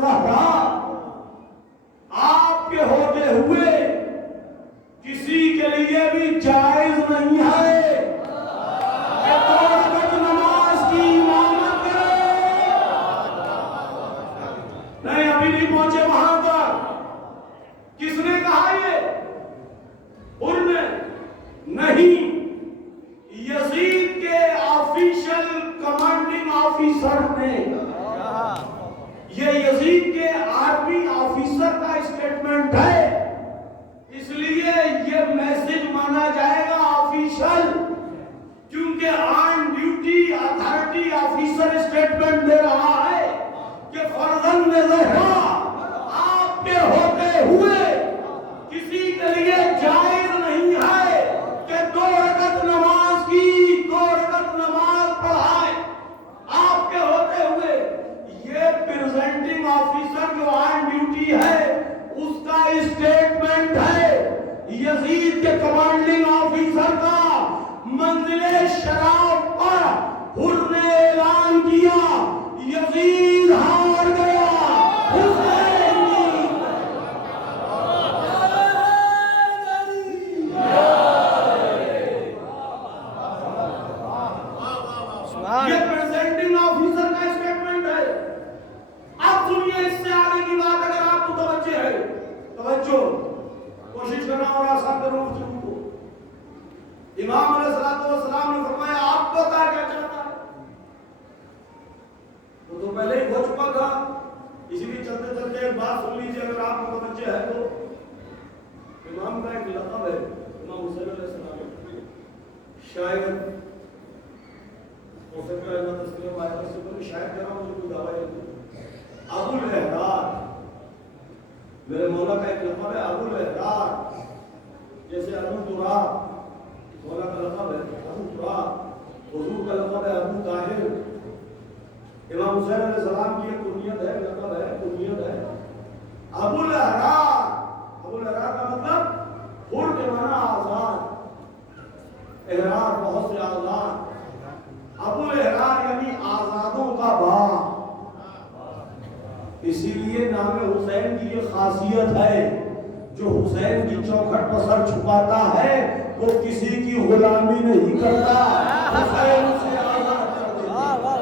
زہرا آپ کے ہوتے ہوئے کسی کے لیے بھی جائز نہیں ہے کہ 2 رکعت نماز کی امامت کرے. نہیں، ابھی نہیں پہنچے وہاں تک. کس نے کہا یہ؟ ان نے نہیں، یزید کے آفیشل کمانڈنگ آفیسر نے. یہ یزید کے آرمی آفیسر کا اسٹیٹمنٹ ہے، اس لیے یہ میسج مانا جائے گا آفیشل، کیونکہ on duty authority officer statement دے رہا ہے کہ فرزند زہرا آپ کے ہوتے ہوئے کسی کے لیے جائز نہیں ہے کہ 2 رکعت نماز کی 2 رکعت نماز پڑھائے آپ کے ہوتے ہوئے. یہ پریزنٹنگ آفیسر جو آن ڈیوٹی ہے اس کا اسٹیٹمنٹ ہے. یزید کے کمانڈنگ آفیسر کا منزل شراب پر حر نے اعلان کیا یزید ہار گیا، حسین جیت گیا. یہ پریزنٹنگ آفیسر کا اسٹیٹمنٹ ہے. اب سنیے اس سے آگے کی بات. اگر آپ متوجہ ہے، توجہ کوشش کرنا اور آسان کرو گفتگو کو. امام علیہ السلام نے فرمایا آپ بتا کیا چاہتا ہے. وہ تو پہلے ہی ہو چکا تھا، اسی لیے چلتے چلتے ایک بات سن لیجیے اگر آپ متوجہ ہے تو. امام کا ایک لقب ہے امام حسین علیہ السلام. شاید ہو سکتا ہے میں تذکرہ بات سے پہلے شاید کہہ رہا ہوں، مجھے کوئی دعویٰ نہیں. ابو الاحرار میرے مولا کا ایک لقب ہے، ابو الاحرار. جیسے ابو تراب مولا کا لقب ہے ابو تراب، حضور کا لقب ہے ابو طاہر. امام حسین علیہ السلام کی ایک کنیت ہے، لقب ہے، کنیت ہے ابو الاحرار. ابو الاحرار کا مطلب حر کے معنی آزاد، احرار بہت سے آزاد. ابو الاحرار یعنی آزادوں کا باپ. اسی لیے نام حسین کی یہ خاصیت ہے، جو حسین کی چوکھٹ پر سر چھپاتا ہے وہ کسی کی غلامی نہیں کرتا، حسین سے آزاد کر دیتا.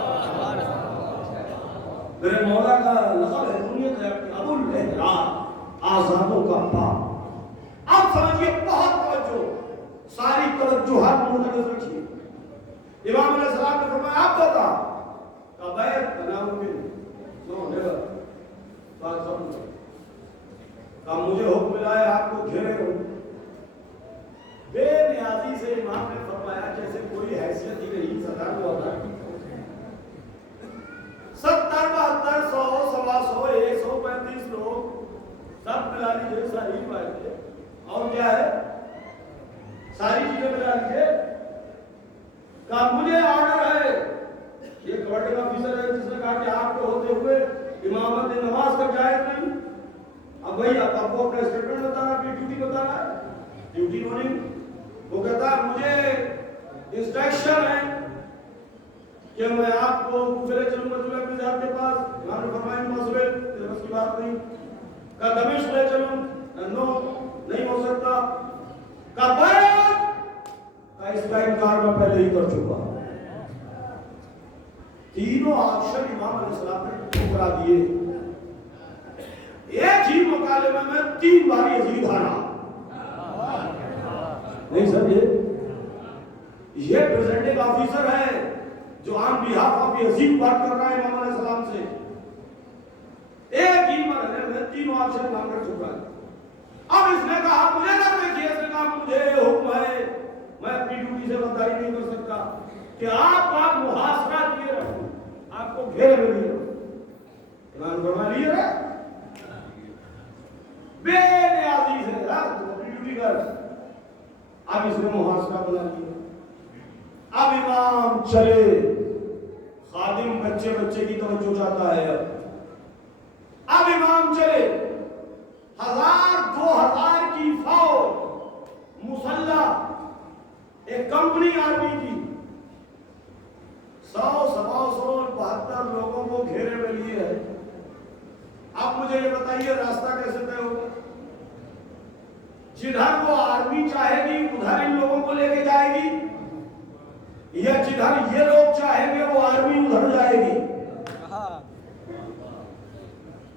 میرے مولا کا لقب ہے، کنیت ہے ابو الاحرار، آزادوں کا باپ. اب سمجھیے، بہت توجہ، ساری توجہات مدرس رکھیے. امام علیہ السلام نے فرمایا آپ بتا کا بیت ناممکن نو نیور. مجھے حکم ملا ہے آپ کو گھیرے ہو. بے نیازی سے امام نے فرمایا جیسے کوئی حیثیت ہی نہیں. 70 72 100 125 135 لوگ سب ملا لیجیے، ساری باتیں اور کیا ہے، ساری چیزیں ملا لیجیے. کہا مجھے آرڈر ہے. یہ کمانڈنگ آفیسر ہے جس نے کہا کہ آپ کو ہوتے ہوئے امامت نماز کا جائز نہیں. اب بھائی آپ کو اپنا اسٹیٹمنٹ بتا رہا ہے، اپنی ڈیوٹی بتا رہا ہے، ڈیوٹی مارننگ. وہ کہتا ہے مجھے انسٹرکشن ہے کہ میں آپ کو کوفے چلوں گا تمہیں اپنے ذات کے پاس. امام نے فرمایا مسئلے بس کی بات نہیں. کہا دمشق لے چلوں، نو نہیں ہو سکتا. کہا بیعت کا اس کا انکار میں پہلے ہی کر چکا. تینوں آپشن امام علیہ السلام نے ٹھکرا دیے. ایک ہی مکالمے میں 3 بار یزید ہارا. نہیں سمجھے؟ یہ پریزنٹنگ آفیسر ہے جو آن بیہاف آف یزید بات کر رہا ہے امام علیہ السلام سے. ایک ہی مرحلے میں 3 آپشن امام نے ٹھکرا دیا. اب اس نے کہا مجھے نہ دیکھیے، اس نے کہا مجھے حکم ہے، میں اپنی ڈیوٹی سے غداری نہیں کر سکتا کہ آپ کا محاصرہ کیے رہو، آپ کو گھیرے میں لیے رہو. امام فرما لیے رہے بے نیازی سے اپنی ڈیوٹی کر. اب اس نے محاصرہ بنا لیا. اب امام چلے، خادم بچے کی توجہ چاہتا ہے. اب امام چلے، 1000-2000 کی فوج مسلح، ایک کمپنی آرمی کی 100-125 لوگوں کو گھیرے میں لیے ہے.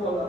2000,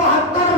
72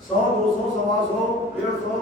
100, 200, 125, 150,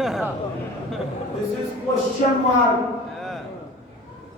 This is question mark.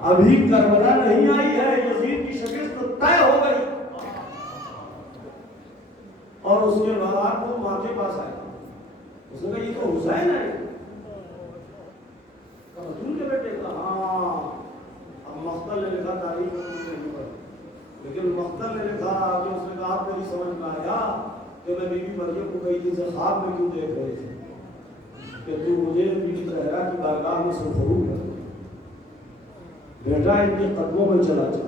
ابھی کربلا نہیں آئی ہے، یزید کی شکست طے ہو گئی، اور اس کے بعد وہ ماں کے پاس آیا، اس نے کہا یہ تو حسین ہے، رسول کے بیٹے کا، ہاں اب مقتل نے لکھا تاریخ نہیں پڑھ، لیکن مقتل نے لکھا کہ اس نے کہا آپ میری سمجھ میں آیا کہ میں بی بی مریم کو کئی دن سے خواب میں کیوں دیکھ رہے تھے کہ تو مجھے بی بی زہرا کی بارگاہ میں سرخرو کر بیٹا ان کے قدموں میں چلا جا،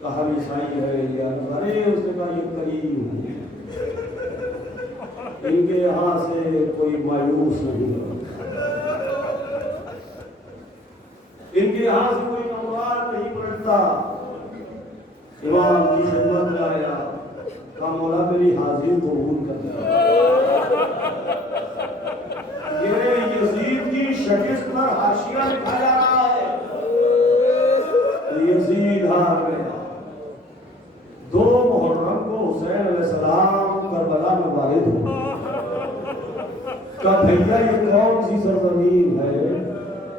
کہا عیسائی ہے یا ارے اس نے کہا یہ کریم ان کے یہاں سے کوئی مایوس نہیں ہو، ان کے یہاں سے کوئی اموال نہیں پلٹتا، امام کی خدمت میں آیا، کہا مولا میری حاضری قبول کرنا، یہ یزید کی شکست پر حاشیہ لکھا جا رہا ہے، یزید ہار گیا۔ 2 محرم کو حسین علیہ السلام کربلا میں وارد ہوئے، کہا بھیا یہ کون سی سرزمین ہے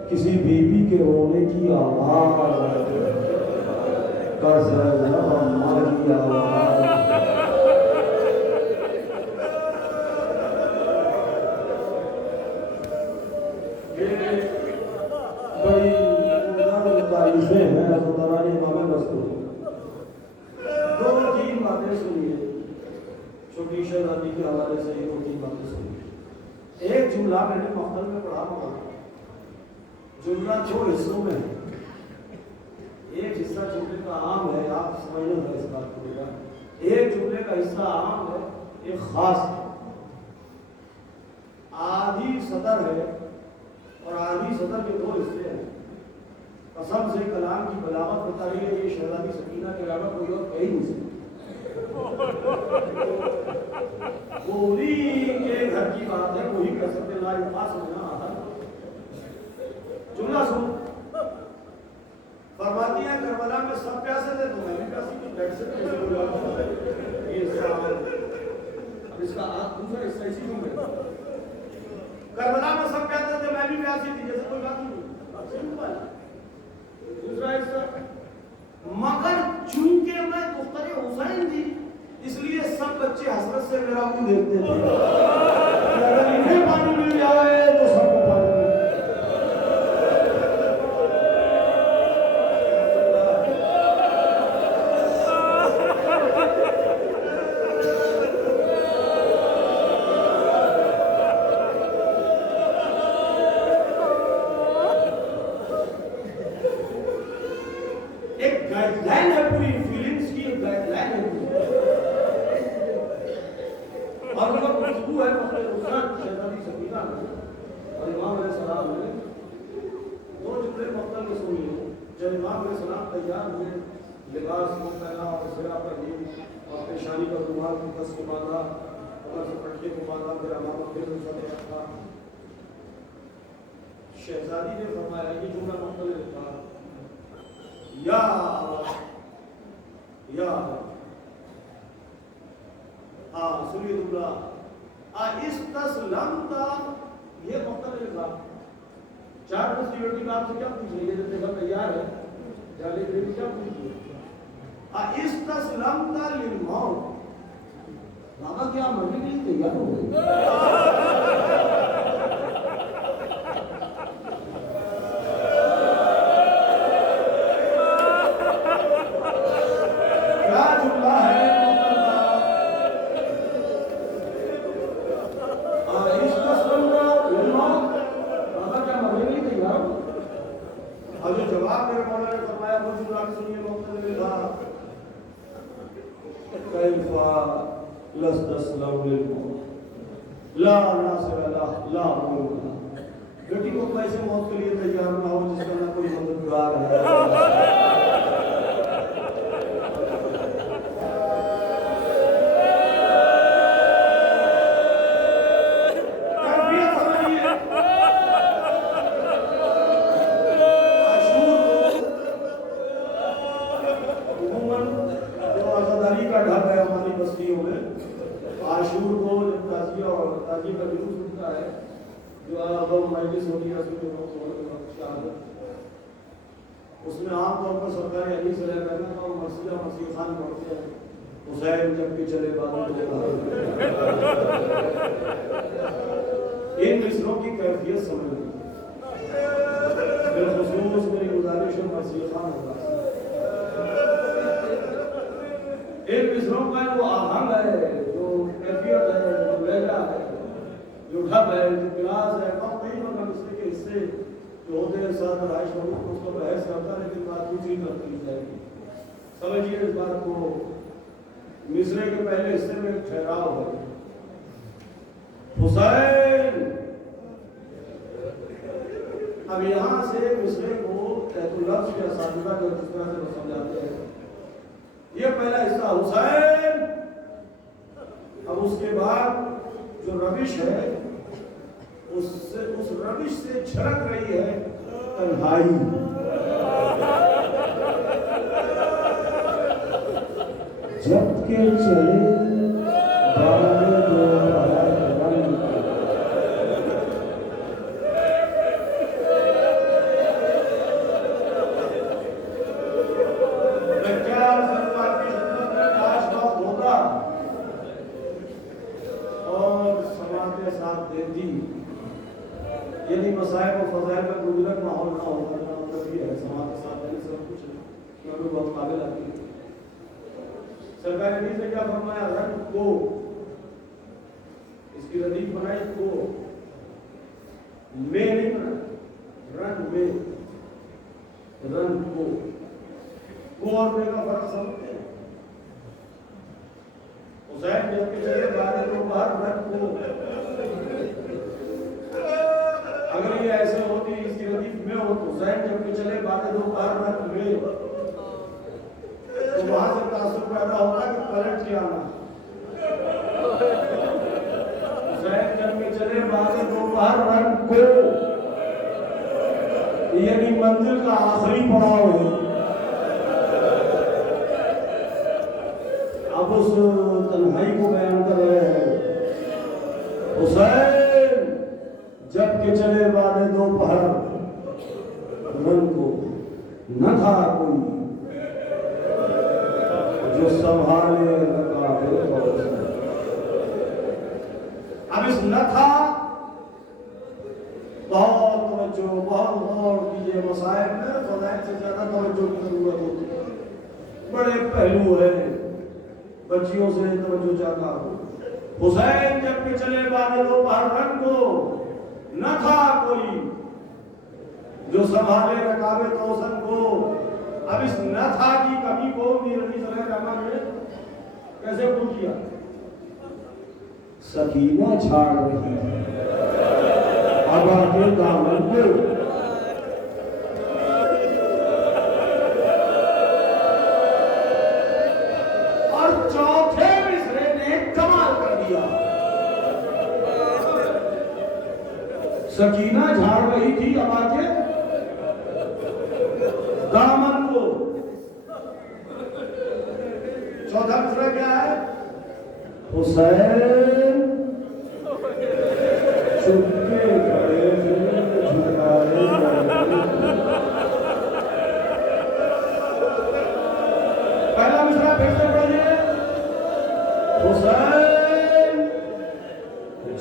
کسی بیوی کے رونے کی آواز ہے، کہا زینب اماں کی آواز، بڑی تعریفیں ہیں حضرت امام مستور، 2-3 باتیں سنیے، چھوٹی شہزادی کے حوالے سے یہ 2-3 باتیں سنیے۔ ایک جملہ میں نے مقتل میں پڑھا ہوگا، جملہ 2 حصوں میں ہے، ایک حصہ جملے کا عام ہے، آپ سمجھنا ہے اس بات کو، ایک جملے کا حصہ عام ہے، ایک خاص ہے، آدھی صدر ہے اور آدھی صدر کے 2 حصے ہیں، قسم سے کلام کی بلاغت بتا رہی ہے، یہ شہزادی سکینہ کے علاوہ کوئی اور کہیں نہیں سکتی، وہی کے گھر کی بات ہے، وہی کہہ سکتے لا یقاس منا آتا۔ جملہ سن، فرماتی ہے کربلا میں سب پیاسے تھے تو میں بھی پیاسی تھی، بیٹھ سے پیسے ہو جاتا، یہ حصہ اب اس کا دوسرا حصہ اسی جملے کربلا میں سب پیاسے تھے میں بھی پیاسی تھی، جیسے کوئی بات نہیں، دوسرا حصہ مگر چونکہ میں دختر حسین تھی اس لیے سب بچے حسرت سے میرا منہ دیکھتے تھے، اگر انہیں پانی مل جائے تو سب کو پانی مل جائے۔ ایک گائیڈ لائن ہے پوری فیلنگز کی، ایک گائیڈ لائن ہے اور ان کا گفتگو ہے مقتل شہزادی سکینہ اور امام علیہ السلام نے 2 جملے مقتل میں سنیے۔ جب امام علیہ السلام تیار ہوئے، لباس کو پہنا اور سرا پر لی اور پیشانی پر رومال کی کس کو باندھا، کمر سے پٹکے کو باندھا، پھر امام پھر دوسرا رکھا، شہزادی نے فرمایا یہ جملہ مقتل نے لکھا، یا سنیے جملہ استسلمت، یہ مقتل نے لکھا، 4 بس کی بیٹی آپ سے کیا پوچھ رہی ہے جب دیکھا تیار ہے جالے بیٹی کیا پوچھ رہی ہے، استسلمت للموت، بابا کیا مرنے کے لیے تیار ہو گئی؟ لا ناصر اللہ لا مولد، بیٹی کو پیسے موت کے لیے تیار نہ ہو جس کا نہ کوئی مددگار ہے۔ عاشور کو جب تعزیہ اور تعزیہ کا جلوس اٹھتا ہے، جو اب مجلس ہوتی ہے اس میں شہادت، اس میں عام طور پر سرکار علی صلی اللہ علیہ وسلم مسیح خان پڑھتے ہیں حسین جب کے چلے بادل ان مصروں کی کیفیت سمجھ لیں بالخصوص میری گزارش ہے مسیح خان ہوگا ان مصروں کا جو آہنگ ہے جو کیفیت ہے جو لہجہ ہے جو ڈھب ہے جو کلاس ہے وقت نہیں ہوگا مصری کے حصے جو ہوتے ہیں ساتھ رائش ہوگا اس کو بحث کرتا ہے لیکن بات دوسری کرتی جائے گی سمجھیے اس بات کو مصرے کے پہلے حصے میں ایک ٹھہراؤ ہے حسین اب یہاں سے مصرے کو تحت لفظ کے اساتذہ جو جس طرح سے وہ سمجھاتے ہیں یہ پہلا حصہ حسین اب اس کے بعد جو روش ہے اس روش سے چھلک رہی ہے تنہائی جب کے چلے بارے دو یعنی مسائل و فضائل کا گزرت ماحول نہ ہوگا میرا مطلب یہ ہے سماج کے ساتھ نہیں سب کچھ کیونکہ بہت قابل آتی ہے سرکار نے سے کیا فرمایا رنگ کو اس کی ردیف بنائی کو میں نہیں بنائی رنگ میں رنگ کو اور میں کا فرق سمجھتے ہیں حسین جب کے چلے بارے تو باہر رنگ کو اگر یہ ایسے ہوتی اس کی ردیف میں ہو تو حسین جب کہ چلے باتیں دو باہر رکھ میں تو وہاں سے تاثر پیدا ہوتا کہ پلٹ کے آنا حسین جب کہ چلے باتیں دو باہر رکھ کو یعنی منزل کا آخری پڑاؤ ہے اب اس تنہائی کو بیان کر رہے ہیں حسین جب کہ چلے والے دوپہر رنگ کو نہ تھا کوئی جو سنبھالے اب اس نہ تھا بہت توجہ بہت غور کیجیے مسائل میں فضائل سے زیادہ توجہ کی ضرورت ہوتی ہے بڑے پہلو ہیں بچیوں سے توجہ چاہتا ہوں حسین جب کہ چلے والے دوپہر رنگ کو نہ تھا کوئی جو سنبھالے رکاب توسن کو اب اس نہ تھا کی کمی کو میرے نبی صلی اللہ علیہ وسلم نے کیسے پور کیا سکینہ چھاڑ رہی ہے ابا کے دامن کو اور چوتھے مصرے نے کمال کر دیا سکینہ جھاڑ رہی تھی ابا کے دامن کو چوتھا مصرع کیا ہے حسین چپکے کھڑے جھکائے پہلا مصرع پھر سے پڑھیے حسین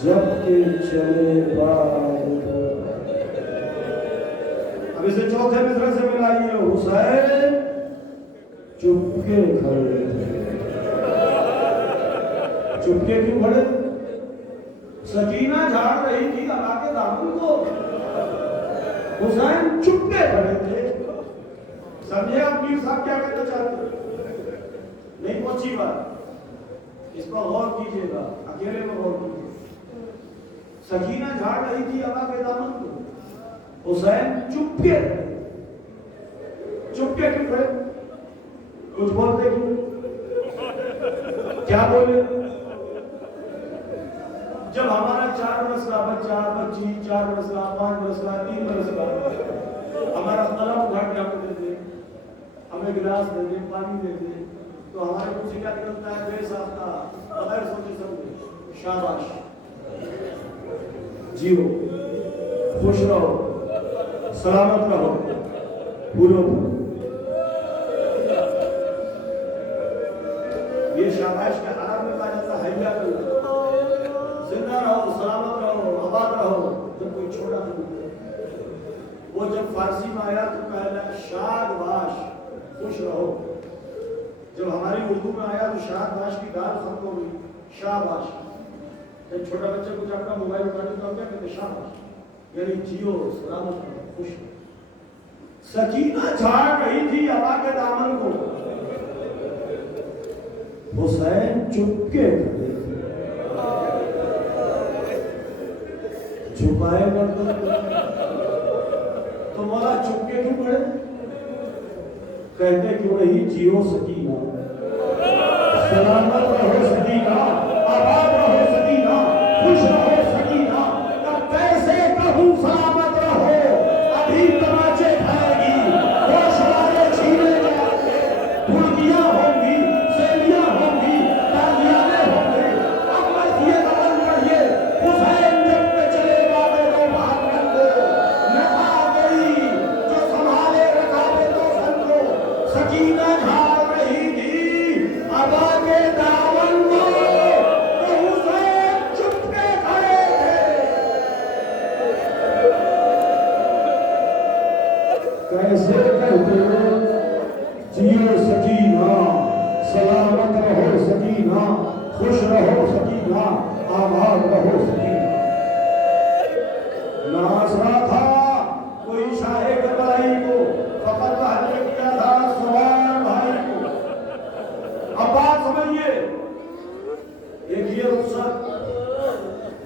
جب کہ چلے اب اسے چوتھے مصرع سے ملائیے حسین چپکے کھڑے چپکے کیوں کھڑے سکینہ جھاڑ رہی تھی ابا کے دامن کو حسین چپکے کھڑے تھے سمجھے آپ میر صاحب کیا کہنا چاہتے نہیں پہنچی بات اس پر غور کیجئے گا اکیلے میں غور کیجئے سکینہ جھاڑ رہی تھی ابا کے دامن کو حسین چپکے چپکے کیوں کھڑے کچھ بولتے کیوں کیا بولے جب ہمارا 4 برس کا بچہ بچی 4 برس کا 5 برس کا 3 برس کا ہمارا قلم اٹھا کے ہمیں دے دے ہمیں گلاس دے دے پانی دے دے تو ہمارے کچھ کیا نکلتا ہے بے ساختہ بغیر سوچے سمجھے شاباش جیو خوش رہو سلامت رہو پھولوں پر یہ شاباش کے حرام میں کہا جاتا ہے حیا کرو، زندہ رہو، سلامت رہو، آباد رہو، جب کوئی چھوڑا نہیں۔ وہ جب فارسی میں آیا تو کہا شاد باش، خوش رہو۔ جب ہماری اردو میں آیا تو شاد باش کی دال ختم ہو گئی، شاباش۔ جب چھوٹا بچہ کچھ اپنا موبائل اٹھانے تو کیا کہتے شاباش، یعنی جیو، سلامت رہو، خوش رہو۔ سکینہ جھاڑ رہی تھی ہوا کے دامن کو، حسین چپکے کھڑے تھے، چھپائے کرتے تو مولا چپکے کیوں کھڑے؟ کہتے کیوں نہیں جیو سکینہ، سلامت رہو سکینہ، آباد رہو سکینہ، خوش رہو سکینہ۔ اب کیسے کہوں سلامت رہو، ابھی تماچے کھائے گی، ہوش والے چھینے جائیں گے، بھڑکیاں ہوں گی، سیلیاں ہوں گی، تازیانے ہوں گے۔ اب مسجد بند کریے، حسین جب پہ چلے والے کو باہر کر دو، نفا گئی جو سنبھالے رکابے تو سن کو۔ سکینہ جھاڑ رہی تھی ابا کے دامن کو، تو حسین چپ کے کھڑے تھے۔ کیسے کہتے ہو جیو سکینہ، سلامت رہو سکینہ، خوش رہو سکینہ، آباد رہو سکینہ۔ ناصرہ تھا کوئی شاہ کربلائی کو، فقط بہت کیا تھا سوار بھائی کو۔ اب بات سمجھئے، ایک یہ رخصت،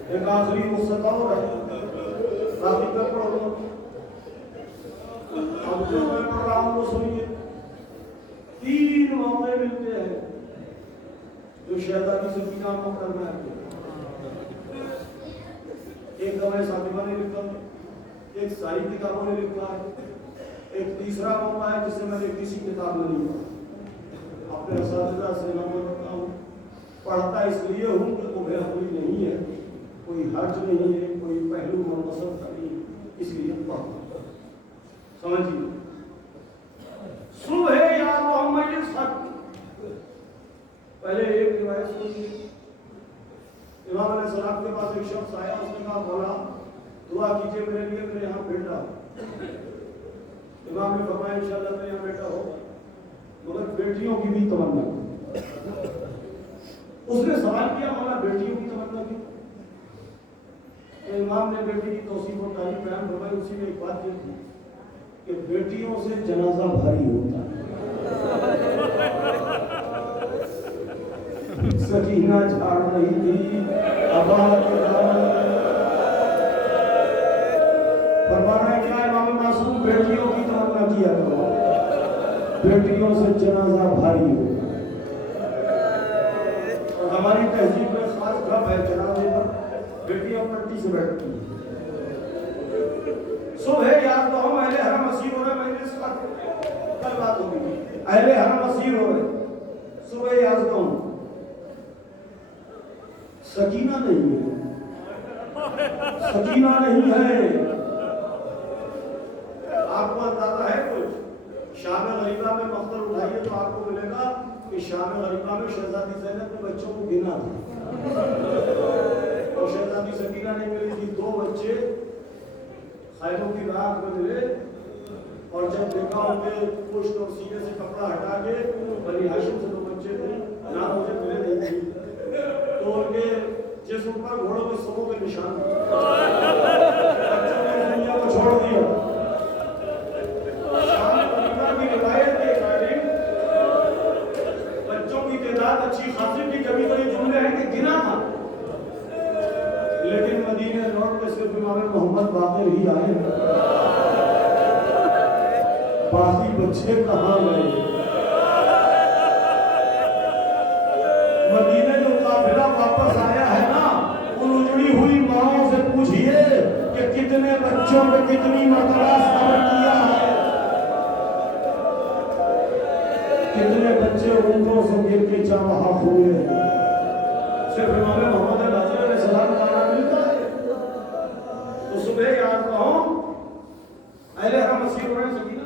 ایک آخری رخصت اور ہے، باقی کا پڑھو دو۔ اب جو میں پڑھ رہا ہوں وہ سنیے، تین موقع ملتے ہیں جو شہزادی سکینہ کو کرنا ہے۔ ایک دمائے ساتمہ نے لکھا، ایک ساری کتابوں نے لکھا ہے، ایک تیسرا موقع ہے جسے میں نے کسی کتاب میں نہیں پڑھا، اپنے اساتذہ سے نام رکھتا ہوں، پڑھتا اس لیے ہوں کہ وہ بےحقی نہیں ہے، کوئی حرج نہیں ہے، کوئی پہلو منصب کا نہیں، اس لیے پڑھتا ہوں۔ سمجھیے، صبح یا محمد الحق، پہلے ایک روایت سنیے۔ امام علیہ السلام کے پاس ایک شخص آیا، اس نے کہا مولا دعا کیجئے میرے لیے، میرے یہاں بیٹا۔ امام نے فرمایا انشاءاللہ میرے یہاں بیٹا ہوگا، مگر بیٹیوں کی بھی تمنا۔ اس نے سوال کیا مولا بیٹیوں کی تمنا کی؟ امام نے بیٹی کی توصیف اور تعریف بیان فرمائی، اسی میں ایک بات یہ تھی کہ بیٹیوں سے جنازہ بھاری ہوتا ہے۔ سکینہ جھاڑ رہی تھی ابا کے دامن، فرمانا ہے کیا امام معصوم بیٹیوں کی تمنا کیا کرو، بیٹیوں سے جنازہ بھاری ہوتا ہے۔ اور ہماری تہذیب میں خاص گھر ہے جنازے پر بیٹیاں پٹی سے بیٹھتی ہیں۔ صبح یاد تو ہم اہل حرم اسیر ہو رہے، میں نے اس کا کل بات ہو گئی، اہل حرم اسیر ہو رہے، صبح یاد تو ہوں، سکینہ نہیں ہے، سکینہ نہیں ہے۔ آپ کو اندازہ ہے کچھ؟ شام غریبہ میں مقتل اٹھائیے تو آپ کو ملے گا کہ شام غریبہ میں شہزادی زینب نے بچوں کو گنا تھا، اور شہزادی سکینہ نہیں ملی تھی۔ دو بچے خیموں کی راکھ میں ملے، اور جب دیکھا ان کے پشت اور سینے سے کپڑا ہٹا کے بنی ہاشم سے دو بچے تھے، نہ مجھے ملے نہیں تھے، تو ان کے جسم پر گھوڑوں کے سروں کے نشان تھے، بچوں نے دنیا کو چھوڑ دیا۔ شام غریبہ کی روایت کے اکارڈنگ بچوں کی تعداد اچھی خاصی تھی، کبھی کبھی جملے ہیں کہ گنا تھا، لیکن مدینے لوٹ کے صرف امام محمد باقر ہی آئے، باقی بچے کہاں گئے؟ مدینے جو قافلہ واپس آیا ہے نا، ان اجڑی ہوئی ماؤں سے پوچھئے کہ کتنے بچوں کو کتنی مرتبہ صبر کیا ہے، کتنے بچے اونٹوں سے گر کے چاہا ہوئے۔ صرف امام محمد علیہ السلام کا نام ملتا ہے۔ تو صبح یاد رہو اہل حرم اسیر ہو رہے، سکینہ